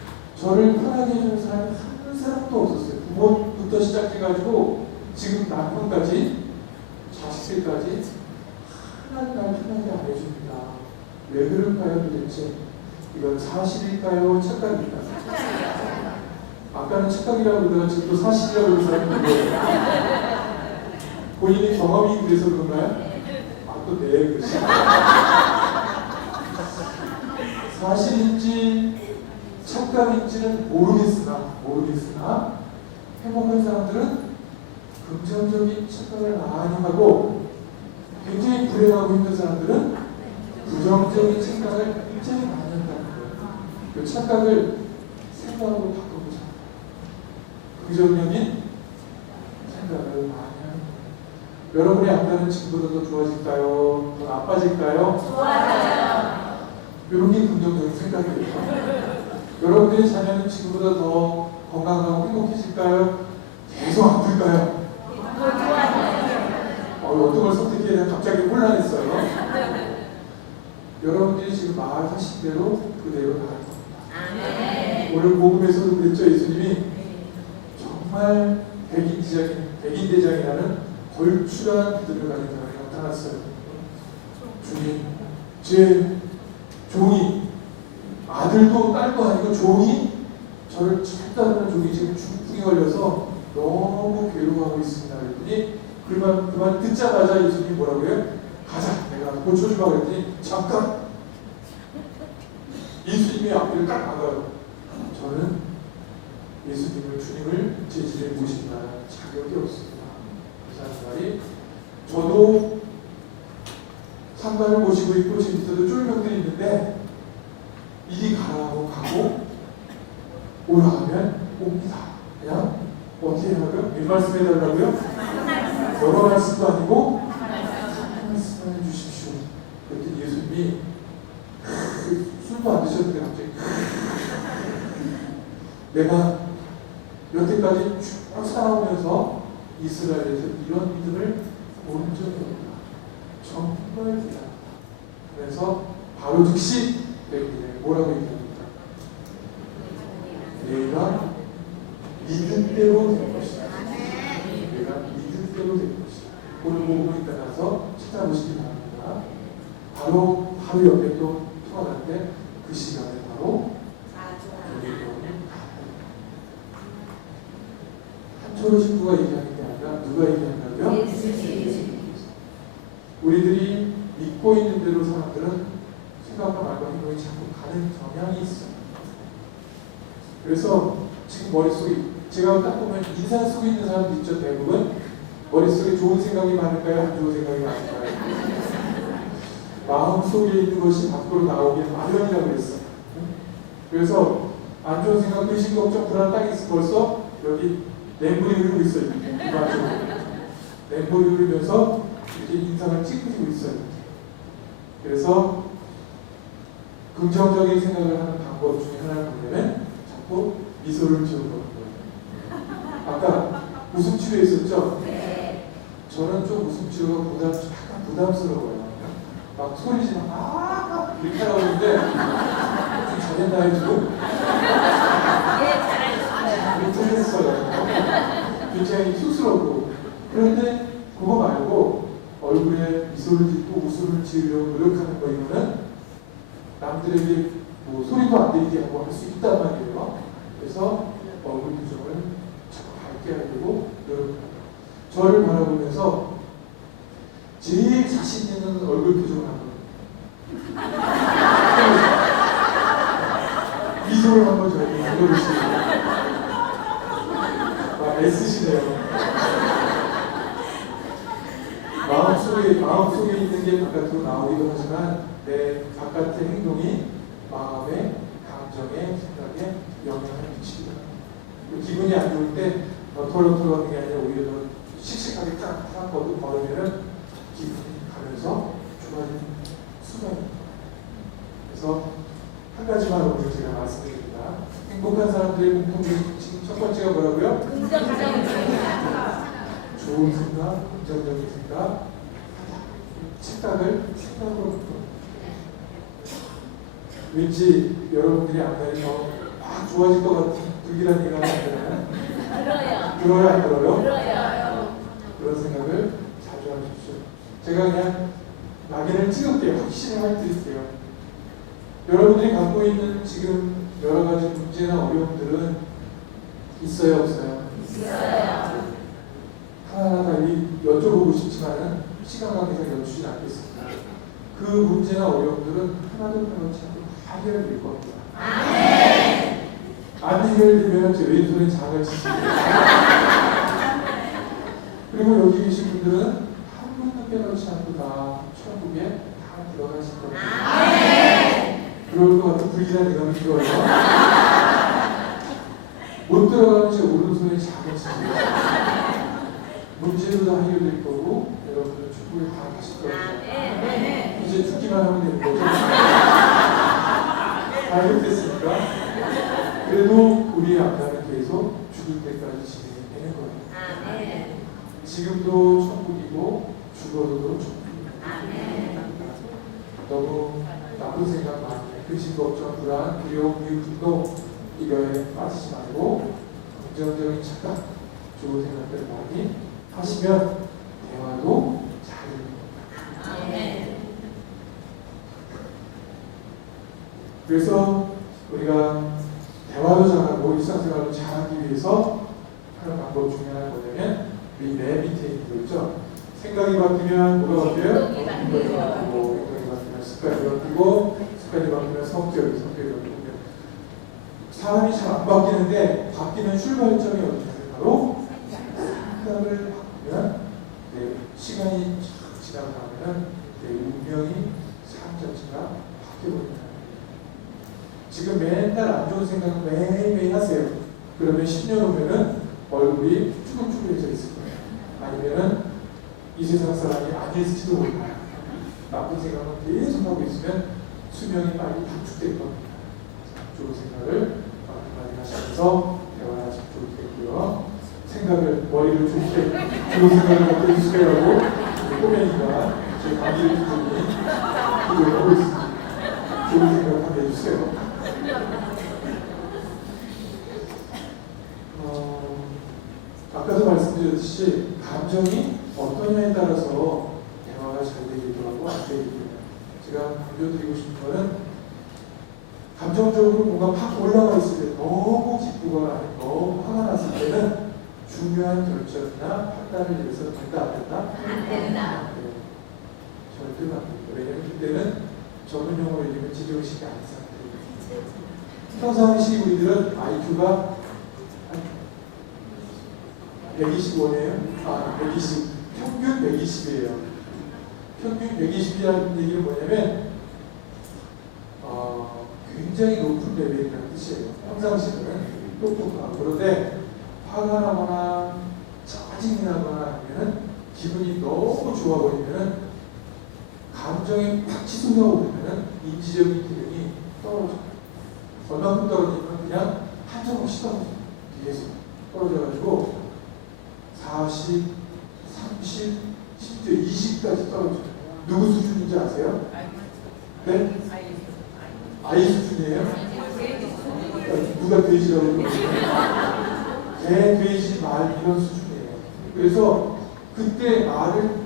저를 편하게 해주는 사람이 한 사람도 없었어요. 부모부터 시작해가지고 지금 남편까지 자식들까지 하나도 날 편하게 안 해줍니다. 왜 그럴까요 도대체? 이건 사실일까요? 착각일까요? 아까는 착각이라고 그러다가 지금 또 사실이라고 그러는 사람이 누구예요? 본인의 경험이 그래서 그런가요? 아, 또 네, 그렇지. 사실인지 착각인지는 모르겠으나 행복한 사람들은 긍정적인 착각을 많이 하고 굉장히 불행하고 힘든 사람들은 부정적인 착각을 굉장히 많이 한다는 거예요. 그 착각을 생각으로 바꿔보자. 긍정적인 생각을 많이 하는 거예요. 여러분의 아빠는 지금보다 더 좋아질까요? 더 나빠질까요? 좋아져요. 이런 게 긍정적인 생각이에요. 여러분들의 자녀는 지금보다 더 건강하고 행복해질까요? 계속 아플까요? 더 좋아져요. 어떤 걸 선택해야 되나 갑자기 혼란했어요. 여러분들이 지금 말하신 대로 그대로 나갈 겁니다. 아멘. 오늘 복음에서도 그랬죠. 예수님이 정말 백인대장이라는 걸출한 믿음을 가진 사람이 나타났어요. 주님, 제 종이 아들도 딸도 아니고 종이 저를 찾다는 종이 지금 중풍이 걸려서 너무 괴로워하고 있습니다. 그랬더니 그만 듣자마자 예수님이 뭐라고 해요? 가자, 내가 고쳐주마 그랬더니 잠깐 예수님의 앞을 딱 막아요. 저는 주님을 제 집에 모신다 자격이 없습니다. 그래서 말이 저도 상관을 모시고 있고 제 밑에도 쫄병들이 있는데 이리 가라고 가고 오라 하면 옵니다. 그냥 어떻게 하라고요? 몇 말씀 해달라고요? 여러 말씀도 아니고 한 말씀만 해주십시오. 그랬더니 예수님이 술도 안 드셨는데 갑자기 내가 여태까지 쭉 살아오면서 이스라엘에서 이런 믿음을 본 적이 없다. 정말 대단하다. 그래서 바로 즉시 백인에게 뭐라고 얘기합니까? 내가 믿은 대로 된 것이다. 내가 믿은 대로 된 것이다. 오늘 복음을 따라서 찾아보시기 바랍니다. 바로 옆에 또 통화하는데 그 시간에 바로 한초로 신부가 얘기하는 게 아니라 누가 얘기한다고요? 우리들이 믿고 있는 대로 사람들은 생각과 말과 행동이 자꾸 가는 경향이 있어요. 그래서 지금 머릿속에 제가 딱 보면 인상 쓰고 있는 사람들 있죠. 대부분 머릿속에 좋은 생각이 많을까요? 안 좋은 생각이 많을까요? 마음속에 있는 것이 밖으로 나오길 마련이라고 그랬어. 그래서 안 좋은 생각, 근심, 걱정, 불안 딱 있어. 벌써 여기 램물이 흐르고 있어요. 이마쪽으로 램물이 흐르면서 이렇게 인상을 찌푸리고 있어요. 그래서 긍정적인 생각을 하는 방법 중에 하나를 보면 자꾸 미소를 지어보는 거예요. 아까 웃음 치료 있었죠? 저는 좀 웃음 치료가 약간 부담스러워요. 막 소리 지르고 이렇게 하라고 하는데 좀 잘했나요 지금? 못했어요. 굉장히 쑥스럽고. 그런데 그거 말고 얼굴에 미소를 짓고 웃음을 지으려고 노력하는 거 이거는 남들에게 뭐 소리도 안 들리게 하고 할 수 있단 말이에요. 그래서 얼굴 표정을 자꾸 밝게 하려고 노력합니다. 저를 바라보면서 제일 자신 있는 얼굴 표정을 한번 미소를 한번 저에게 보여주시고 애쓰시네요. 마음속에 있는 게 바깥으로 나오기도 하지만 내 바깥의 행동이 마음의 감정에 생각에 영향을 미치기도 합니다. 기분이 안 좋을 때 털렁털렁한 게 아니라 오히려 더 씩씩하게 딱 걸으면 기분이 가면서 좋아지는 수가 있습니다. 그래서 한 가지만 오늘 제가 말씀드립니다. 행복한 사람들의 공통된 지금 첫 번째가 뭐라고요? 긍정적인 생각. 좋은 생각, 긍정적인 생각. 생각으로 바꿔. 왠지 여러분들이 앞날이 더막 좋아질 것 같은 불길한 예감이 들잖아요. 들어요. 들어요, 안 들어요? 들어요. 그런 생각을 자주 하십시오. 제가 그냥 낙인을 찍을게요. 확신을 드릴게요. 여러분들이 갖고 있는 지금 여러 가지 문제나 어려움들은 있어요, 없어요? 있어요. 하나하나 여쭤보고 싶지만은 시간 관계상 여쭈진 않겠습니다. 그 문제나 어려움들은 하나도 변하지 않고 다 해결될 겁니다. 아멘. 안 해결되면 제 왼손에 장을 치십니다. 그리고 여기 계신 분들은 한 번도 빼놓지 않고 다 천국에 다 들어가실 겁니다. 아멘. 그럴 것 같은 불길한 예감이 들어요. 못 들어가면 제 오른손에 장을 칩니다. 문제도 다 해결될 거고 여러분들 축복에 다 가실 거예요. 아멘. 이제 죽기만 하면 되는 거죠. 알겠습니까? 그래도 우리 앞날은 계속 죽을 때까지 진행이 되는 거예요. 아멘. 지금도 천국이고 죽어도 천국입니다. 아멘. 너무 나쁜 생각 많이 해. 근심, 걱정, 불안, 두려움, 미움, 분노 이거에 빠지지 말고 긍정적인 착각, 좋은 생각들 많이 하시면 대화도 잘 됩니다. 아멘. 그래서 우리가 대화도 잘하고 일상생활도 잘하기 위해서 하는 방법 중에 하나가 뭐냐면 우리 내 밑에 있는 거 있죠. 생각이 바뀌면 뭐가 바뀌어요? 행동이 바뀌어요. 행동이 바뀌면 습관이 바뀌고 습관이 바뀌면 성격이 바뀌고 사람이 잘 안 바뀌는데 바뀌는 출발점이 어디냐면 바로 생각을 바꾸면 내 시간이 지나고 나면 내 운명이 삶 자체가 바뀌어버립니다. 지금 맨날 안 좋은 생각 매일매일 하세요. 그러면 10년 후면은 얼굴이 쭈글쭈글해져 있을 거예요. 아니면은 이 세상 사람이 아니었을지도 몰라요. 나쁜 생각을 계속 하고 있으면 수명이 빨리 단축될 겁니다. 좋은 생각을 많이 하시면서 대화를 하시면 좋겠고요. 생각을, 머리를 좋게, 좋은 생각을 갖게 해주세요 하고 꼬맹이가 제 감기를 듣더니 이걸 하고 있습니다. 좋은 생각을 하게 해주세요. 아까도 말씀드렸듯이 감정이 어떠냐에 따라서 대화가 잘 되기도 하고 안 되기도 해요. 제가 강조드리고 싶은 거는 감정적으로 뭔가 팍 올라가 있을 때 너무 기쁘거나 아니면 너무 화가 났을 때는 중요한 결정이나 판단을 위해서 된다 안 된다? 안 된다. 네. 절대로 안 됩니다. 왜냐하면 그때는 전문용어로 얘기하면 지정식이 아닌 상태예요. 평상시 우리들은 IQ가 125네요. 120. 평균 120이에요. 평균 120이라는 얘기는 뭐냐면 굉장히 높은 레벨이라는 뜻이에요. 평상시는 똑똑하고. 그런데 화가 나거나 짜증이 나거나 하면 기분이 너무 좋아 보이면 감정이 팍 치솟아 오르면 인지적인 기능이 떨어져요. 얼마큼 떨어지면 그냥 한정없이 떨어져요. 계속 떨어져가지고 40, 30, 심지어 20까지 떨어져요. 누구 수준인지 아세요? 네? 아이 수준이에요? 누가 돼지라고 그러거든요. 개, 돼지, 말 이런 수준이에요. 그래서 그때 말을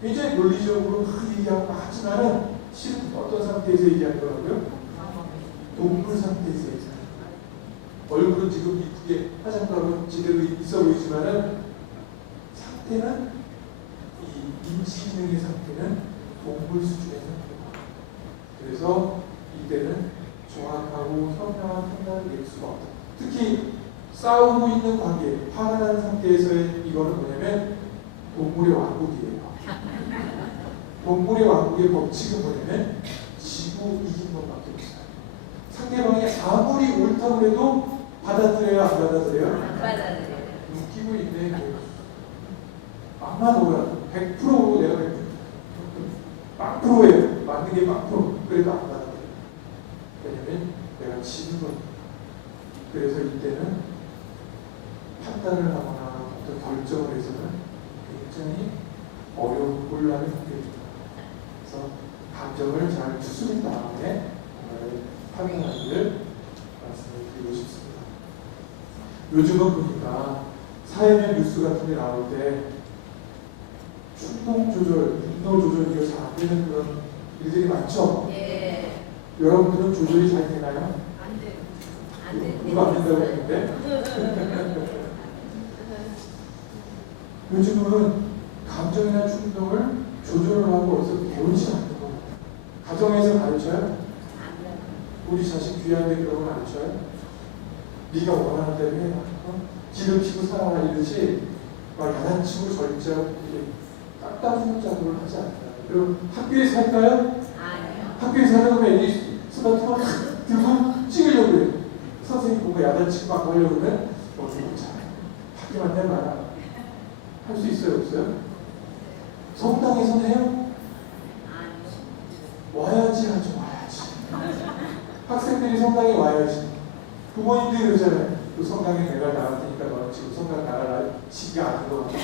굉장히 논리적으로 막 얘기하고 하지만은 실은 어떤 상태에서 얘기할 거라고요? 동물 상태에서 얘기해요. 얼굴은 지금 이쁘게 화장하고 제대로 있어 보이지만은 상태는 이 인지 기능의 상태는 동물 수준의 상태입니다. 그래서 이때는 정확하고 현명한 판단을 낼 수가 없다. 특히 싸우고 있는 관계, 화가 난 상태에서의 이거는 뭐냐면 동물의 왕국이에요. 동물의 왕국의 법칙은 뭐냐면 지고 이긴 것밖에 없어요. 상대방이 아무리 옳다고 해도 받아들여요, 안 받아들여요? 안 받아들여요. 웃기고 있네. 빵만 오라. 100%로 내가 100%. 빵프로예요. 맞는 게 빵프로. 그래도 안 받아들여요. 왜냐면 내가 지는 거니까. 그래서 이때는 판단을 하거나 어떤 결정을 해서는 굉장히 어려운 곤란이 생깁니다. 그래서 감정을 잘 추스린 다음에 확인하기를 말씀을 드리고 싶습니다. 요즘은 보니까 사회면 뉴스 같은 게 나올 때 충동 조절, 분노 조절이 잘 안 되는 그런 일들이 많죠? 예. 여러분들은 조절이 잘 되나요? 안 돼요. 안 된대. 누가 안 된다고 했는데? 요즘은 감정이나 충동을 조절을 하고 어디서 배우지 않는 거예요. 가정에서 가르쳐요? 안 돼. 우리 자식 귀한데 그런 거 가르쳐요? 네가 원하는 대로 해라. 기름치고 살아라 이러지 막 야단치고 절제하고 이렇게 깎아주는 작업을 하지 않아요. 그럼 학교에서 할까요? 아니요. 학교에서 하려고 하면 애들이 스마트폰 들고 찍으려고 해요. 선생님 보고 야단치고 막 하려고 하면 어떻게 잘해. 학교만 해봐라. 할 수 있어요? 없어요? 성당에서는 해요? 아니요. 와야지 하죠. 와야지. 학생들이 성당에 와야지. 부모님들이 그러잖아요. 또 성당에 내가 나갈 테니까 너는 지금 성당 나가라. 시기가 아닌 거 같아.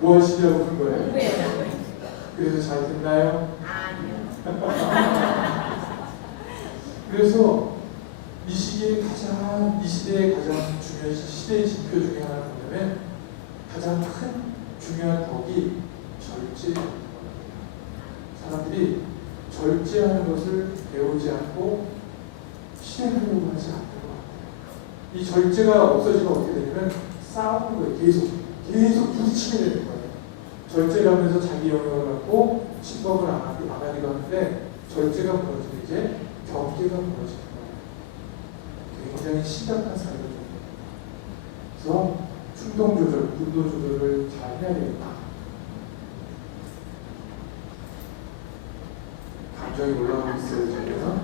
뭐 하시려고 그런 거예요? 공부해라고. 그래서 잘 됐나요? 아니요. 그래서 이 시기에 이 시대의 가장 중요한 시대의 지표 중에 하나는 뭐냐면 가장 큰 중요한 덕이 절제입니다. 사람들이 절제하는 것을 배우지 않고 실행하려고 하지 않는 것 같아요. 이 절제가 없어지면 어떻게 되냐면 싸우는 거예요. 계속 부딪히게 되는 거예요. 절제를 하면서 자기 영역을 갖고 침범을 안 하기도 하는데 절제가 무너지면 이제 경계가 무너지는 거예요. 굉장히 심각한 사례가 됩니다. 그래서 충동 조절, 분노 조절을 잘 해야 되겠다. 감정이 올라오고 있어요, 지금.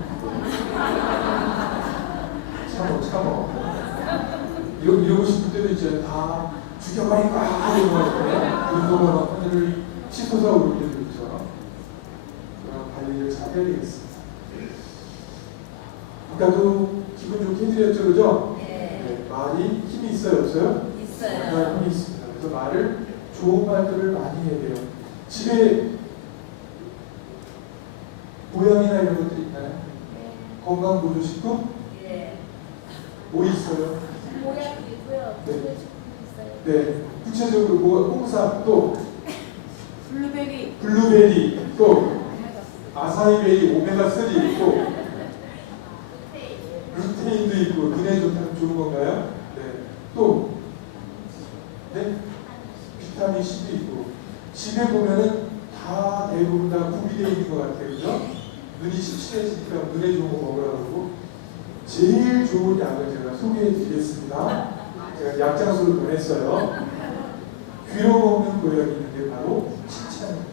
참어. 이러고 싶을 때도 있잖아요. 다 죽여버릴까? 이런 거 있잖아요. 분노가 막 하늘을 치솟아 오를 때도 있죠. 그런 관리를 잘 해야 되겠습니다. 아까도 기분 좋게 해드렸죠, 그죠? 네. 말이 힘이 있어요, 없어요? 있어요. 말 힘이 있습니다. 그래서 말을 좋은 말들을 많이 해야 돼요. 집에 고양이나 이런 것들 있나요? 건강 보조식품? 예. 뭐 있어요? 모양도 있고요. 네. 보조식품도 있어요. 네. 구체적으로 뭐 홍삼, 또 블루베리. 블루베리, 또 아사이베리, 오메가3 또 루테인도 있고 눈에 좋은 건가요? 네. 또 네? 비타민 C도 있고 집에 보면은 다 대부분 다 구비되어 있는 것 같아요. 그죠? 눈이 칠칠해지니까 눈에 좋은 거 먹으라고 그러고 제일 좋은 약을 제가 소개해 드리겠습니다. 제가 약장수를 보냈어요. 귀로 먹는 보약이 있는데 바로 칭찬입니다.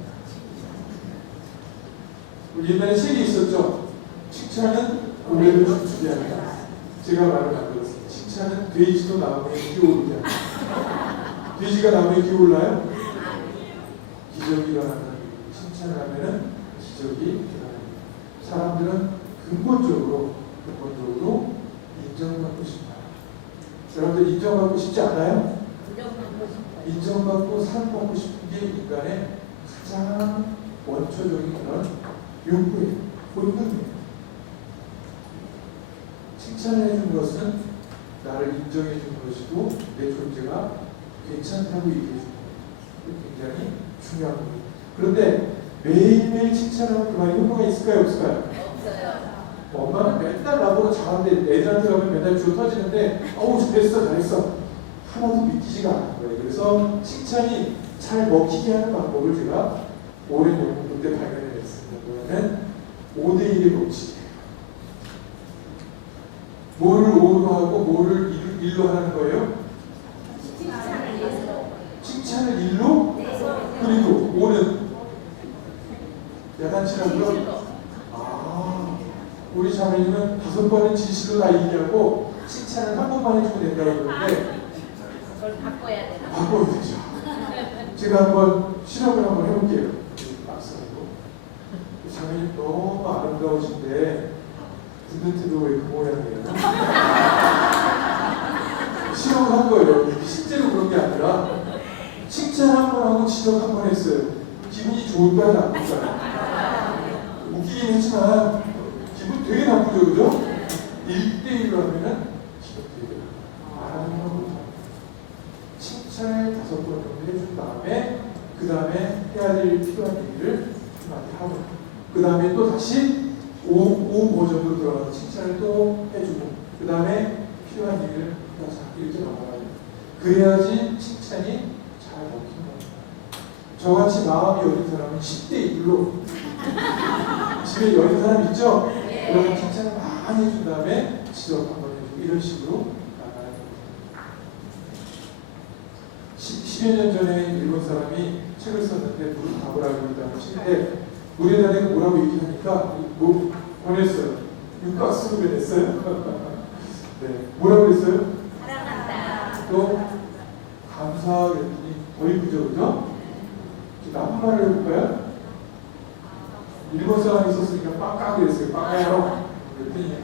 우리 옛날에 책이 있었죠. 칭찬은 고뇌를 춤추게 합니다. 제가 말을 만들었습니다. 칭찬은 돼지도 나무에 기어오르게 합니다. 돼지가 나무에 기어올라요? 기적이 일어난다는 거예요. 칭찬을 하면은 기적이 일어납니다. 사람들은 근본적으로 인정받고 싶어요. 여러분들 인정받고 싶지 않아요? 인정받고 싶어요. 인정받고 사랑받고 싶은 게 인간의 가장 원초적인 그런 욕구예요. 본능이에요. 칭찬을 해준 것은 나를 인정해 준 것이고 내 존재가 괜찮다고 얘기해 준 거예요. 굉장히 중요한 겁니다. 그런데 매일매일 칭찬하면 그만의 효과가 있을까요? 없을까요? 없어요. 엄마는 맨날 나보고 잘하는데 애들한테 가면 맨날 주워 터지는데 어우 잘했어 하나도 믿기지가 않는 거예요. 그래서 칭찬이 잘 먹히게 하는 방법을 제가 오랜 연구 때 발견해냈습니다. 뭐냐면 5대1의 법칙이에요. 뭐를 5로 하고 뭐를 1로 하는 거예요? 칭찬을 해서. 칭찬을 1로 그리고 5는 야단치라고요? 우리 자매님은 5번은 진실로 다 얘기하고 칭찬을 한 번만 해주면 된다고 그러는데 그걸 바꿔야 되나? 바꿔야 되죠. 제가 한번 실험을 한번 해볼게요. 박사하고 자매님 너무 아름다우신데 듣는 때도 왜 그 모양이에요? 실험을 한 거예요. 실제로 그런 게 아니라 칭찬 한 번 하고 지적 한 번 했어요. 기분이 좋을까요? 나쁠까요? 웃기긴 했지만 기분 되게 나쁘죠, 그죠? 1대1로 하면은 기분 되게 나쁘죠. 칭찬을 5번 정도 해준 다음에 그 다음에 해야 될 필요한 얘기를 한마디 하고 그 다음에 또 다시 5 버전으로 들어가서 칭찬을 또 해주고 그 다음에 필요한 얘기를 이렇게 넘어가요. 그래야지 칭찬이 잘 먹힌 거예요. 저같이 마음이 여린 사람은 10대1로 집에 여린 사람 있죠? 그러면 칭찬을 많이 해준 다음에 지적 한번 해주고 이런 식으로 나가는 거예요. 10여 년 전에 일본 사람이 책을 썼는데 물을 담으라고 했다는 책인데 물에다 대고 뭐라고 얘기하니까 뭐 보냈어요. 육각수로 보냈어요. 네, 뭐라고 그랬어요? 사랑한다. 또 감사했더니 더 이쁘죠, 그죠? 나쁜 말을 해볼까요? 일본 사람이 있었으니까 빵까 그랬어요. 빵까야로 그랬더니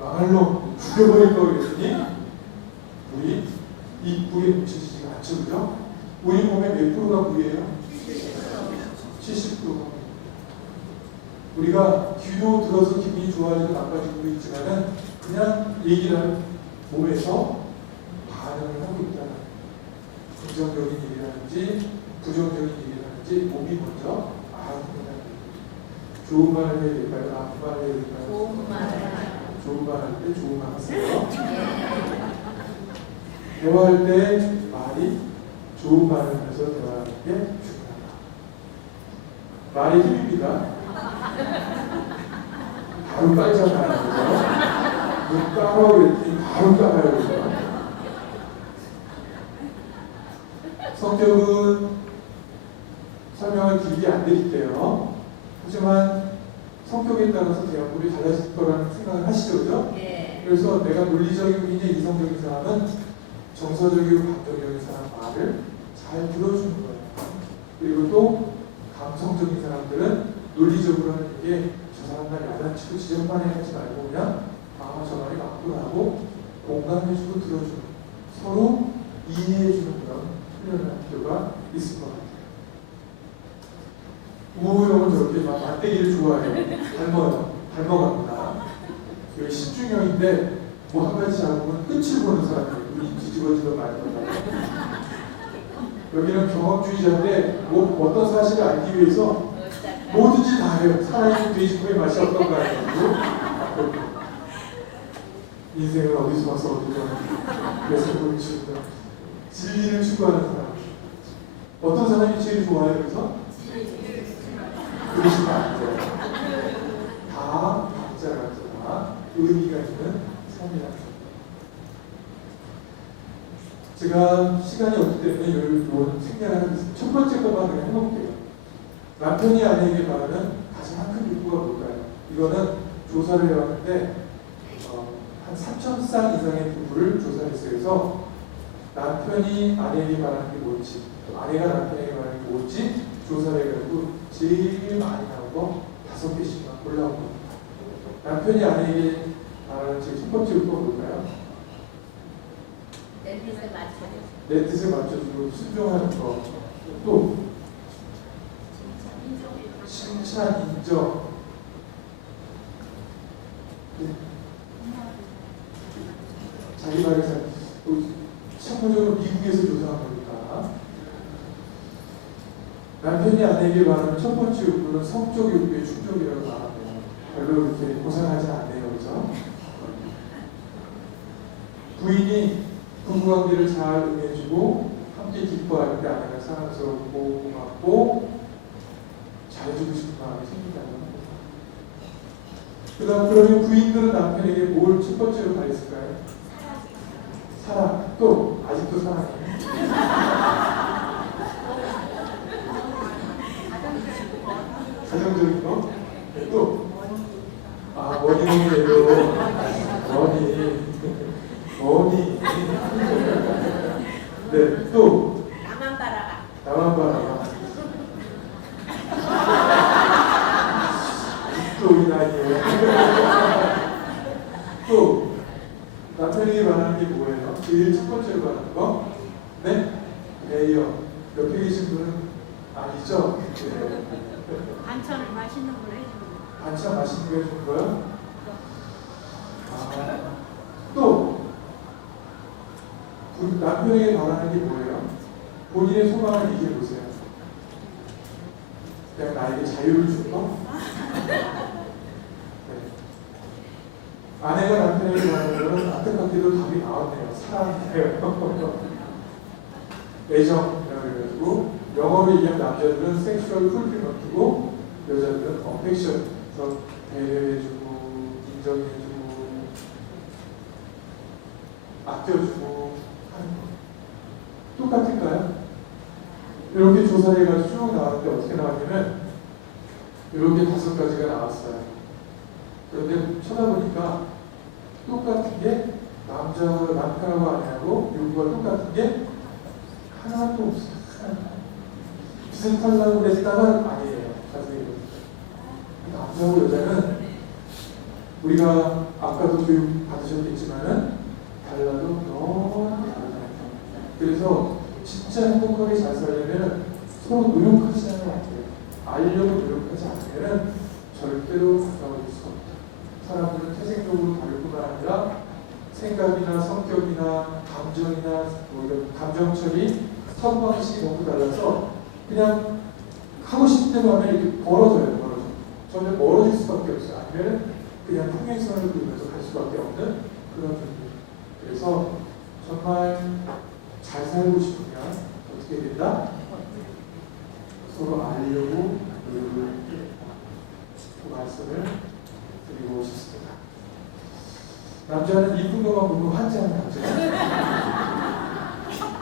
망할로 죽여버릴 거 그랬더니 우리 이 물에 묻혀지지가 않죠, 그죠? 우리 몸의 몇 프로가 물이에요? 70%가. 우리가 귀로 들어서 기분이 좋아지고 나빠지고 있지만은 그냥 얘기를 몸에서 반응을 하고 있다는 긍정적인 얘기라든지 부정적인 얘기라든지 몸이 먼저 알아듣는다는 얘기. 좋은 말을 해야 될까요? 나쁜 말을 해야 될까요? 좋은 말을. 좋은 말 할 때 좋은 말 하세요. 대화할 때 말이 좋은 말을 하면서 대화하는 게 중요하다. 말이 힘입니다. 바로 깔잖아요. 눈 깔아오 그랬더니 바로 깔아요. 그죠? 성격은 설명을 길게 안 드릴게요. 하지만 성격에 따라서 대화법이 달라질 거라는 생각을 하시죠, 그죠? 예. 그래서 내가 논리적이고 굉장히 이성적인 사람은 정서적이고 감정적인 사람 말을 잘 들어주는 거예요. 그리고 또 감성적인 사람들은 논리적으로는 이게 저 사람 날 야단치고 지적만 해하지 말고 그냥 저 말이 맞구나 하고 공감해주고 들어주는 서로 이해해주는 그런 훈련을 할 필요가 있을 것 같아요. 우호형은 저렇게 막 맞대기를 좋아해요. 닮아갑니다. 여기 신중형인데 뭐 한 가지 잡으면 끝을 보는 사람이에요. 눈이 뒤집어지던 말이거든요. 여기는 경험주의자인데 뭐 어떤 사실을 알기 위해서 뭐든지 다 해요. 살아있는 돼지고기 맛이 어떤가 해가지고 인생을 어디서 와서 어디서 그래서 보여주는다. 진리를 추구하는 사람. 어떤 사람이 제일 좋아해요? 그래서? 그러시면 안 돼요. 다 각자가 의미가 있는 삶이라는 거. 제가 시간이 없기 때문에 이런 생략을 하겠습니다. 첫 번째 것만 그냥 해볼게요. 남편이 아내에게 말하는 가장 큰 욕구가 뭘까요? 이거는 조사를 해왔는데 한 3,000쌍 이상의 부부를 조사했어요. 그래서 남편이 아내에게 말하는 게 뭔지 아내가 남편에게 말하는 게 뭔지 조사를 해가지고 제일 많이 나온 거 5개씩만 골라온 겁니다. 남편이 아내에게 말하는 제 첫 번째 욕구가 뭘까요? 내 뜻에 맞춰줘. 내 뜻에 맞춰주고 순종하는 거. 또 칭찬, 인정. 네. 자기 말을 잘 참고적으로 미국에서 조사한 거니까 남편이 아내에게 말하는 첫 번째 욕구는 성적 욕구의 충족이라고 말하네요. 별로 이렇게 고상하지 않네요, 그죠? 부인이 부부관계를 잘 응해주고 함께 기뻐할 때 아내가 사랑스럽고 고맙고 잘해주고 싶은 마음이 생긴다는 겁니다. 그 다음 그러면 부인들은 남편에게 뭘 첫 번째로 바랬을까요? 사랑. 또 아직도 사랑해요. 가정적인 거. 네, 또 머니예요. 머니. 네, 또 나만 바라봐. 나만 봐라. 또 우리 나이에. 또 남편에게 말하는 게 뭐예요? 제일 첫 번째로 말하는 거? 네? 배려. 옆에 계신 분은 아니죠? 네. 반찬을 맛있는 걸 해주는 반찬 맛있는 게 좋은 거요? 또 우리 남편에게 바라는 게 뭐예요? 본인의 소망을 얘기해 보세요. 그냥 나에게 자유를 준 거? 네. 아내가 남편에게 바라는 것은 안타깝게도 답이 나왔네요. 사랑이에요. 애정이라고 해가지고 영어로 얘기하면 남자들은 섹슈얼 풀필먼트고 여자들은 어펙션. 그래서 배려해주고 인정해주고 아껴주고 하는 거 똑같을까요? 이렇게 조사를 해가지고 쭉 나왔는데 어떻게 나왔냐면 이렇게 5가지가 나왔어요. 그런데 쳐다보니까 똑같은 게 남편하고 아내하고 요구가 똑같은 게 하나도 없어요. 비슷하려고 그랬다가 아니에요. 자세히 보니까 남자하고 여자는 우리가 아까도 교육 받으셨겠지만은 달라도 너무 다르잖아요. 그래서 진짜 행복하게 잘 살려면 서로 노력하지 않으면 안 돼요. 알려고 노력하지 않으면 절대로 가까워질 수가 없다. 사람들은 태생적으로 다를 뿐만 아니라 생각이나 성격이나 감정이나 뭐 이런 감정 처리, 사고방식이 너무 달라서 그냥 하고 싶은 대로 하면 이렇게 벌어져요. 점점 멀어질 수밖에 없어요. 아니면 그냥 평행선을 그리면서 갈 수밖에 없는 그런 존재. 그래서 정말 잘 살고 싶으면 어떻게 된다? 서로 알려고 노력을 해야 그 말씀을 드리고 싶습니다. 남자는 이쁜 것만 보면 환장하는 남자.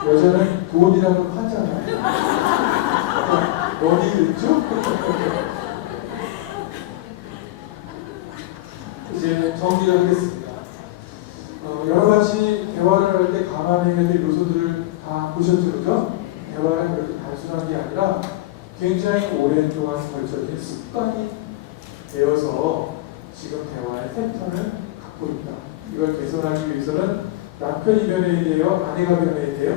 여자는 돈이라면 환장하는 남자. 너니 그랬죠? 이제 정리를 하겠습니다. 여러 가지 대화를 할 때 감안해야 될 요소들을 다 보셨죠, 그죠? 대화는 그렇게 단순한 게 아니라 굉장히 오랜 동안 걸쳐진 습관이 되어서 지금 대화의 패턴을 갖고 있다. 이걸 개선하기 위해서는 남편이 변해야 돼요? 아내가 변해야 돼요?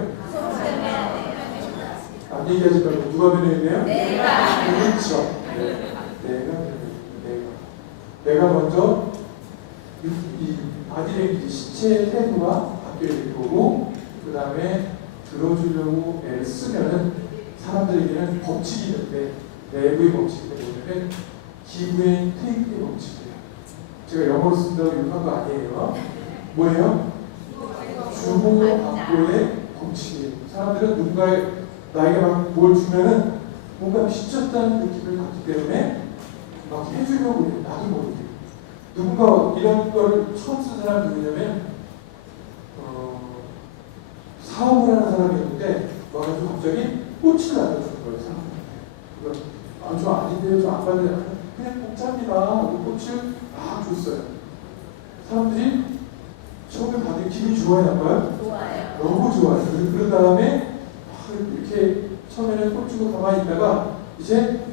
남 얘기하지 말고 누가 변해야 돼요? 내가. 그렇죠. 내가 변해야 돼요. 내가 먼저 이 바디랭귀지 신체의 태도가 바뀌어야 될 거고 그 다음에 들어주려고 애를 쓰면은 사람들에게는 법칙이 있는데 내부의 법칙인데 뭐냐면 give and take의 법칙이에요. 제가 영어로 쓴다고 욕한 거 아니에요. 뭐예요? 주고 받고의 법칙이에요. 사람들은 누군가에 나에게 막 뭘 주면은 뭔가 빚졌다는 느낌을 갖기 때문에 막 해주려고 해요. 나도 모르게. 누군가 이런 걸 처음 쓴 사람이 누구냐면 사업을 하는 사람이었는데 와가지고 갑자기 꽃을 나눠주는 거예요. 사람한테. 저 아닌데요. 저 안 받아요. 그냥 공짜입니다. 꽃을 막 줬어요. 사람들이 처음에 받은 기분이 좋아요, 나빠요? 좋아요. 너무 좋아요. 그런 다음에 이렇게 처음에는 꽃 주고 가만히 있다가 이제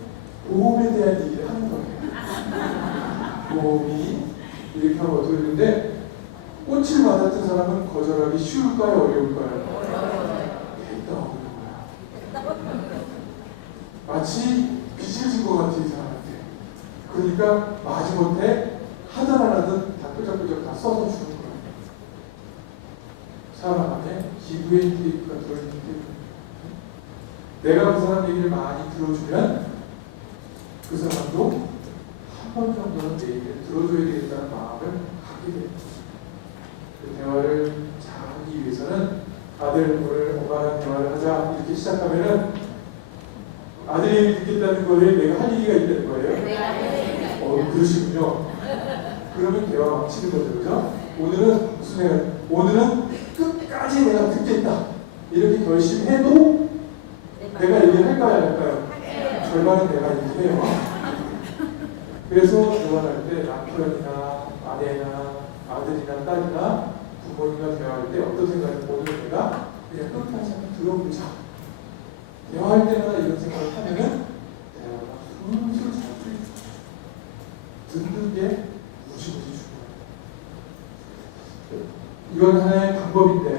보험에 대한 얘기를 하는 거예요. 보험이 이렇게 하고 어떻게 되는데 꽃을 받았던 사람은 거절하기 쉬울까요? 어려울까요? 일단 어려운 거야. 마치 빚을 진 것 같아, 이 사람한테. 그러니까 마지못해 하든 안 하든 다 끄적끄적 다 써서 주는 거야. 사람 안에 기부의 테이프가 들어있는 테이프. 내가 그 사람 얘기를 많이 들어주면 그 사람도 한 번 정도는 내 얘기를 들어줘야 되겠다는 마음을 갖게 돼요. 그 대화를 잘 하기 위해서는 아들 오늘 엄마랑 대화를 하자 이렇게 시작하면은 아들이 듣겠다는 거에 내가 할 얘기가 있다는 거예요. 그러시군요. 그러면 대화 망치는 거죠, 그죠? 오늘은 무슨 내가 오늘은 끝까지 내가 듣겠다 이렇게 결심해도 내가 얘기를 할까요, 안 할까요? 절반은 내가 얘기해요. 그래서 대화할 때 남편이나 아내나 아들이나 딸이나 부모님과 대화할 때 어떤 생각을 오늘 내가 그냥 끝까지 한번 들어보자. 대화할 때마다 이런 생각을 하면은 대화가 술술 잘 풀리죠. 듣는 게 무지무지 중요해요. 이건 하나의 방법인데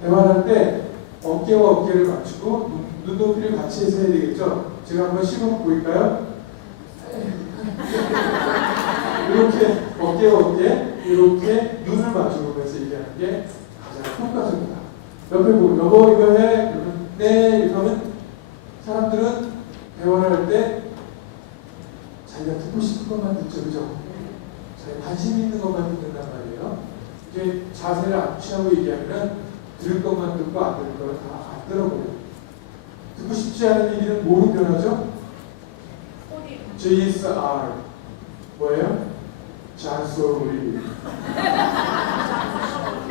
대화할 때 어깨와 어깨를 맞추고 눈높이를 같이 해서 해야 되겠죠. 제가 한번 시범 보일까요? 이렇게 어깨와 어깨 이렇게 눈을 마주보면서 얘기하는 게 가장 효과적이다. 옆에 보고 여보 이거 해. 그러면 네 이렇게 하면 사람들은 대화를 할 때 자기가 듣고 싶은 것만 듣죠, 그죠? 자기 관심 있는 것만 듣는단 말이에요. 이게 자세를 안 취하고 얘기하면 들을 것만 듣고 안 들을 거는 다 안 들어버려요. 듣고 싶지 않은 얘기는 뭐로 변하죠? JSR 뭐예요? 잔소리.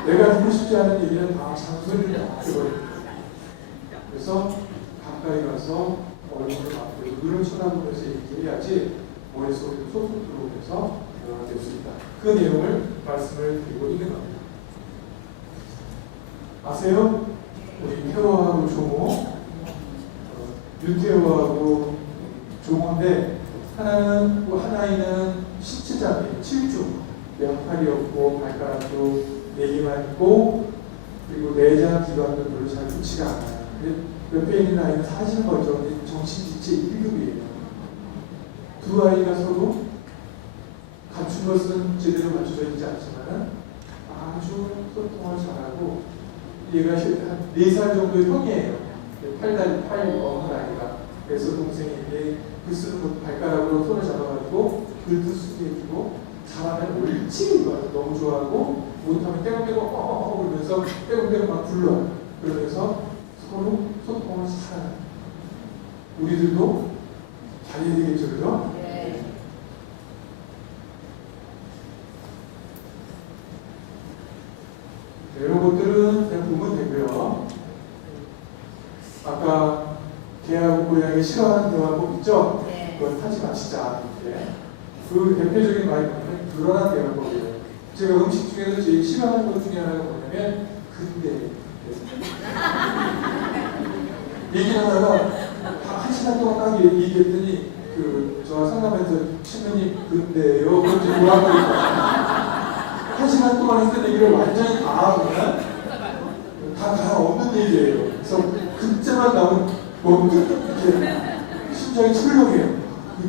내가 듣고 싶지 않은 얘기는 다 잔소리를 다 해버립니다. 그래서 가까이 가서 얼굴을 맞고 눈을 쳐다보면서 얘기해야지 머릿속에 쏙쏙 들어오면서 대화가 될 수 있다. 그 내용을 말씀을 드리고 있는 겁니다. 아세요? 우리 태호하고 조모, 윤태호하고 조모인데 하나이는 십지자매, 7중, 양팔이 없고 발가락도 4개만 있고 그리고 내장 기관도 별로 잘 좋지가 않아요. 옆에 있는 아이는 사실 거죠. 정신지체 1급이에요. 두 아이가 서로 갖춘 것은 제대로 갖춰져 있지 않지만 아주 소통을 잘하고 얘가 한 4살 정도의 형이에요. 8 먹은 아이가. 그래서 동생에게 글 쓰는 것도 발가락으로 손을 잡아가지고 글도 쓰게 해주고 잘하면 옳지 이거 너무 좋아하고 못하면 떼고 그러면서 떼고 막 불러요. 그러면서 서로 소통을 잘하는 우리들도 잘해야 되겠죠, 그죠? 네. 네, 이런 것들은 그냥 보면 되고요. 아까 개하고 고양이 싫어하는 대화법 있죠? 네. 그건 하지 마시자. 이렇게. 그 대표적인 말이 뭐냐면 불안한 대화법이에요. 제가 음식 중에서 제일 싫어하는 것 중에 하나가 뭐냐면 근데 얘기를 하다가 한 시간 동안 딱 얘기했더니 저 상담에서 신부님 근데요 그런지 뭐라고 한 시간 동안 했던 얘기를 완전히 다 그냥 다 없는 얘기예요. 그래서 그때만 나오면 뭐 이렇게 심장이 철렁해요.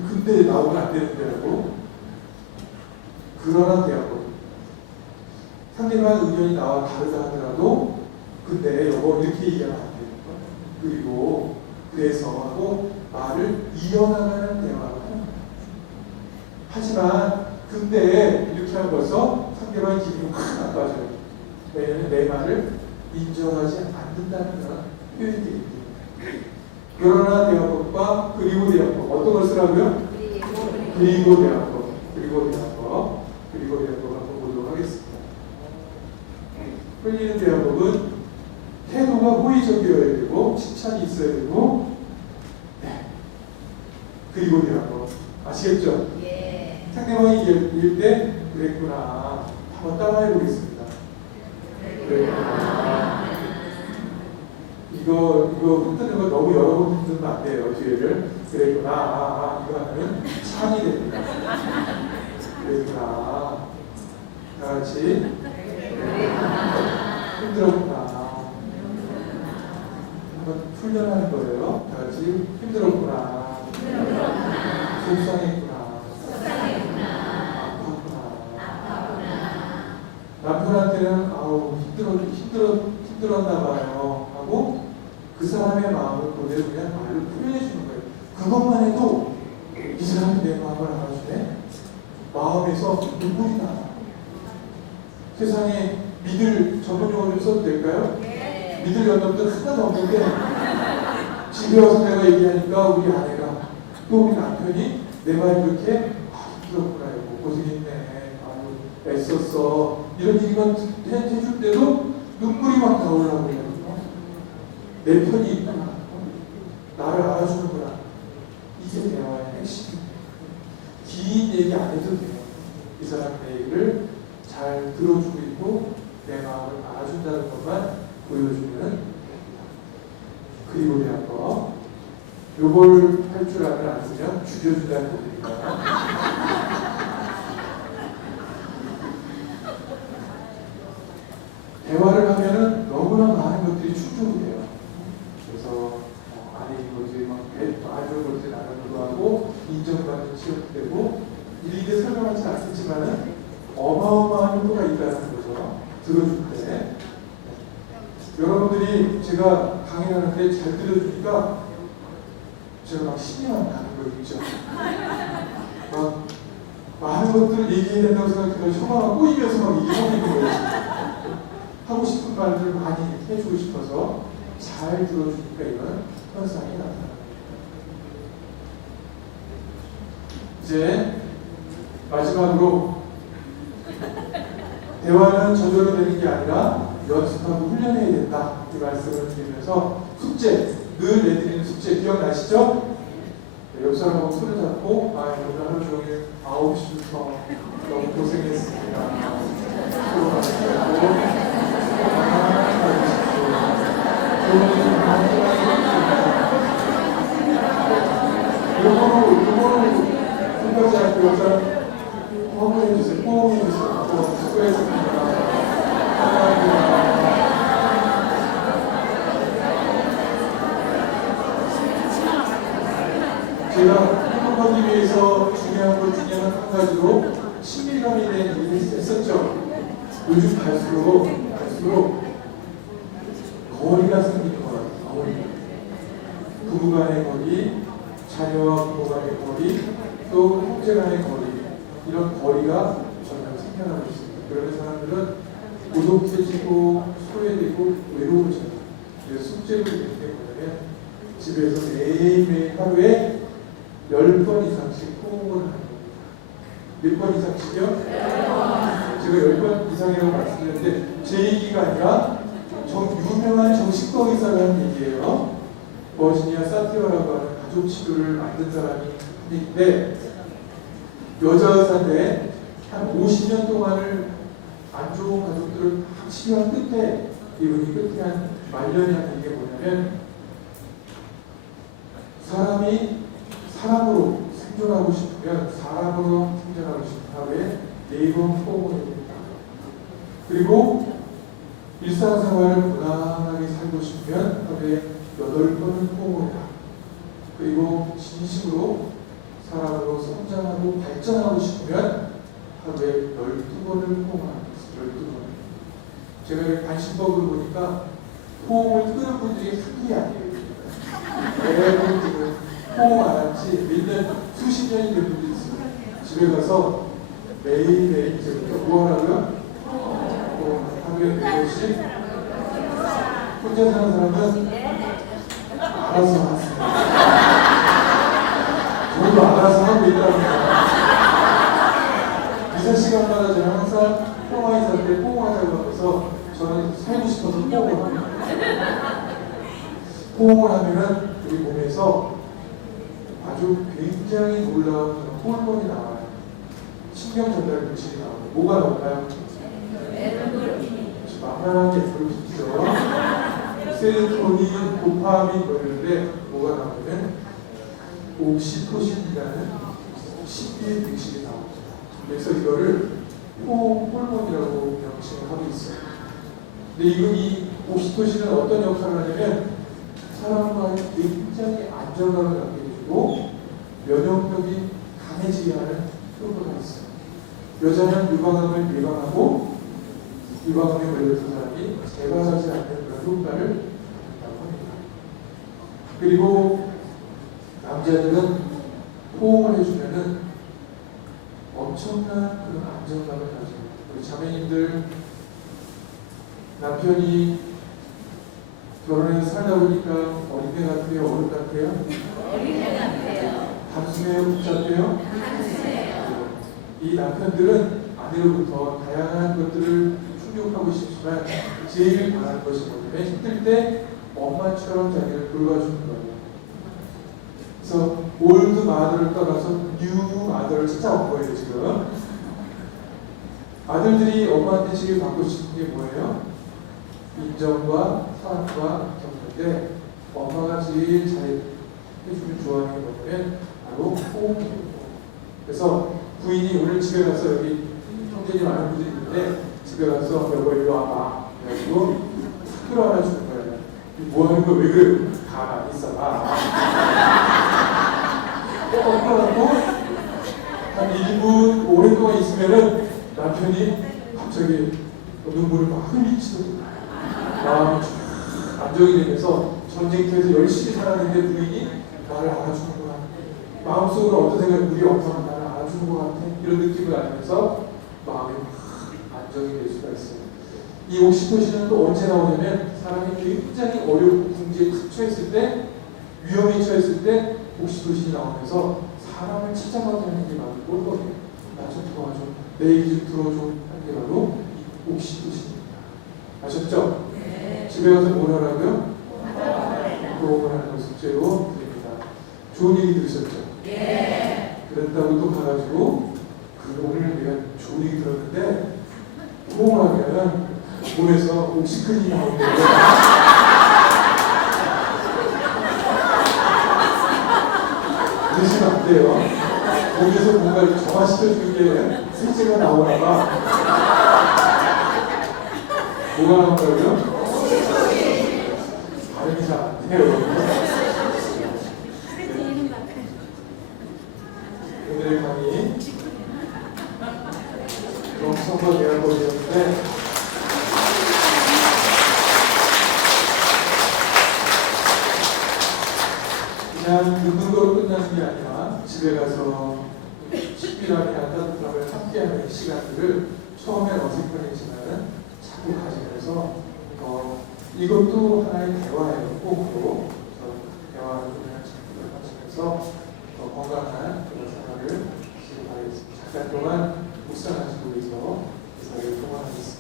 근데 나오면 안 되는데라고. 그러나 대하고 상대방 의견이 나와 다르다 하더라도 근데 여보 이렇게 얘기하면 안 돼요. 그리고 그래서 하고 말을 이어나가는 대화를 하는 거예요. 하지만 근데 이렇게 하면 벌써 상대방의 기분이 확 나빠져요. 왜냐하면 내 말을 인정하지 않는다는 그런 표현이 되기 때문에. 그러나 대화법과 그리고 대화법 어떤 걸 쓰라고요? 그리고 대화법 한번 보도록 하겠습니다. 흘리는 대화법은 태도가 호의적이어야 되고 칭찬이 있어야 되고 그리고 대화법 아시겠죠? 예. 상대방이 얘기할 때 그랬구나 한번 따라해 보겠습니다. 그랬구나. 이거 흔드는 거 너무 여러 번 흔들면 안 돼요. 뒤에를 그랬구나. 이거 하면 찬이 됩니다. 그랬구나. 다 같이 힘들었구나. 한번 훈련하는 거예요. 다 같이 힘들었구나. 속상했구나. 아팠구나. 남편한테는 힘들었나 봐요 하고 그 사람의 마음을 그대로 그냥 말로 표현해 주는 거예요. 그것만 해도 이 사람이 내 마음을 알아주네. 마음에서 눈물이 나. 세상에 믿을 전문 용어 좀 써도 될까요? 네. 믿을 연놈들 하나도 없는데 집에 와서 내가 얘기하니까 우리 아내가 또 우리 남편이 내 말 이렇게 힘들었구나 이거 고생했네 아유 애썼어 이런 얘기만 해줄 때도 눈물이 막 나오려고 해요. 내 편이 있구나. 나를 알아주는구나. 이게 대화의 핵심. 긴 얘기 안 해도 돼요. 이 사람 내 얘기를 잘 들어주고 있고 내 마음을 알아준다는 것만 보여주면 됩니다. 그리고 대한 거 요걸 할 줄 알면 안 되면 죽여준다는 겁니다. 대화를 하면은 너무나 많은 것들이 충족이 돼요. 그래서 아내 이거지 막 아주 것들이 나누기도 하고 인정받는 시험도 되고 모르겠지만은 어마어마한 효과가 있다는 거죠. 들어줄 때. 여러분들이 제가 강의하는데 잘 들어주니까 제가 막 신이 막 나는 거 있죠. 막 많은 것들을 얘기해야 된다고 생각해서 혀가 꼬이면서 막 얘기하고 있는 거예요. 하고 싶은 말들을 많이 해주고 싶어서 잘 들어주니까 이런 현상이 나타납니다. 이제 마지막으로 대화는 저절로 되는 게 아니라 연습하고 훈련해야 된다 이 말씀을 드리면서 숙제, 늘 내드리는 숙제 기억나시죠? 네, 옆 사람하고 손을 잡고 오늘 하루 종일 9시부터 너무 고생했습니다. 수고 많으셨고 요거로 생각지 않고 옆 사람 호응해주세요. 호응해주세요. 수고했습니다. 제가 행복하기 위해서 중요한 것 중에 한 가지로 친밀감에 대한 얘기를 했었죠. 요즘 갈수록 거리가 생기는 것 같아요. 부부 간의 거리, 자녀와 부부 간의 거리, 또 형제 간의 거리, 이런 거리가 점점 생겨나고 있습니다. 그러는 사람들은 고독해지고 소외되고 외로워져요. 그래서 숙제를 드리는 게 뭐냐면 집에서 매일매일 하루에 10번 이상씩 호응을 하는 겁니다. 몇 번 이상씩이요? 제가 10번 이상이라고 말씀드렸는데 제 얘기가 아니라 유명한 정신과 의사가 하는 얘기예요. 버지니아 사티어라고 하는 가족 치료를 만든 사람이 있는데 여자 의사인데 한 50년 동안을 안 좋은 가족들을 치료한 끝에 이분이 끝에 한 말년에 하는 게 뭐냐면 사람이 사람으로 생존하고 싶으면 사람으로 생존하고 싶은 하루에 4번 호응을 해야 된다. 그리고 일상생활을 무난하게 살고 싶으면 하루에 8번은 호응을 해라. 그리고 진심으로 사람으로 성장하고 발전하고 싶으면 하루에 12번을 호응하는 것을 12번. 제가 관심법을 보니까 호응을 끄는 분들이 한둘이 아니에요. 매번 지금 호응 안 한지 몇 년, 수십 년이 된 분들이 있어요. 집에 가서 매일매일 이제부터 뭐 하라고요? 하루에 4번씩. 혼자 사는 사람은 알아서 하세요. 저도 알아서 하고 있답니다. 이사 시간마다 저는 항상 통화 인사 때 호응하자고 하면서 저는 살고 싶어서 호응을 합니다. 호응을 하면은 우리 몸에서 아주 굉장히 놀라운 호르몬이 나와요. 신경 전달 물질이 나와요. 뭐가 나올까요? 만만한 게 보여주시죠. 세로토닌, 도파민 이러는데 뭐가 나오냐면 옥시토신이라는 신비의 물질이 나옵니다. 그래서 이거를 호르몬이라고 명칭을 하고 있어요. 근데 이 옥시토신은 어떤 역할을 하냐면 사람과 굉장히 안정감을 갖게 해주고 면역력이 강해지게 하는 효과가 있어요. 여자는 유방암을 예방하고 유방암에 걸렸던 사람이 재발하지 않는 그런 효과를 갖는다고 합니다. 그리고 남자들은 호응을 해주면은 엄청난 그런 안정감을 가져요. 우리 자매님들 남편이 결혼해서 살다 보니까 어린애 같아요? 어른 같아요? 어린애 같아요. 단순해요? 복잡해요? 단순해요. 이 남편들은 아내로부터 다양한 것들을 충족하고 싶지만 제일 바라는 것이 뭐냐면 힘들 때 엄마처럼 자기를 돌봐주는 거예요. 그래서 올드 마더를 떠나서 뉴 마더를 찾아온 거예요 지금. 아들들이 엄마한테 제일 받고 싶은 게 뭐예요? 인정과 사랑과 격려인데 엄마가 제일 잘해주면 좋아하는 게 뭐냐면 바로 호응이에요. 그래서 부인이 오늘 집에 가서 여기 형제님 아는 분들이 있는데 집에 가서 여보 일로 와봐 그래가지고 끌어안아 주는 거예요. 뭐 하는 거 왜 그래? 가만히 있어봐. 끌어안고 한 1분 오랫동안 있으면은 남편이 갑자기 눈물을 막 흘리시더군요. 마음이 쫙 안정이 되면서 전쟁터에서 열심히 살았는데 부인이 나를 알아주는구나. 마음속으로 어떤 생각이 우리 엄마가 나를 알아주는 것 같아. 이런 느낌을 알면서 마음이 막 안정이 될 수가 있어요. 이 옥시토신은 또 언제 나오냐면 사람이 굉장히 어렵고 궁지에 탁 처했을 때, 위험에 처했을 때 옥시토신이 나오면서 사람을 찾아가는 게 바로 꼴거리예요. 나 좀 도와줘, 내 얘기 좀 들어줘 하는 게 바로 이 옥시토신입니다. 아셨죠? 네. 집에 가서 뭘 하라고요? 도움을 하는 걸 숙제로 드립니다. 좋은 얘기 들으셨죠? 예. 그랬다고 또 가가지고 오늘 내가 좋은 얘기 들었는데 호응하면 몸에서 옥시크린이 나오는데 그러시면 안 돼요. 몸에서 뭔가 정화시켜주는 게 실제가 나오다가 뭐가 나온다고요? 발음이 잘 안 돼요. 오늘의 강의 명성과 대화법이었는데 그냥 듣는 거로 끝나는 게 아니라 집에 가서 식비람이나 따뜻함을 함께하는 시간들을 처음엔 어색하겠지만 자꾸 가지면서 이것도 하나의 대화예요. 꼭으로 대화를 가지면서 건강한 그런 생활을 시작하겠습니다. 잠깐 동안 묵상하시고 계서 기사를 통화하겠습니다.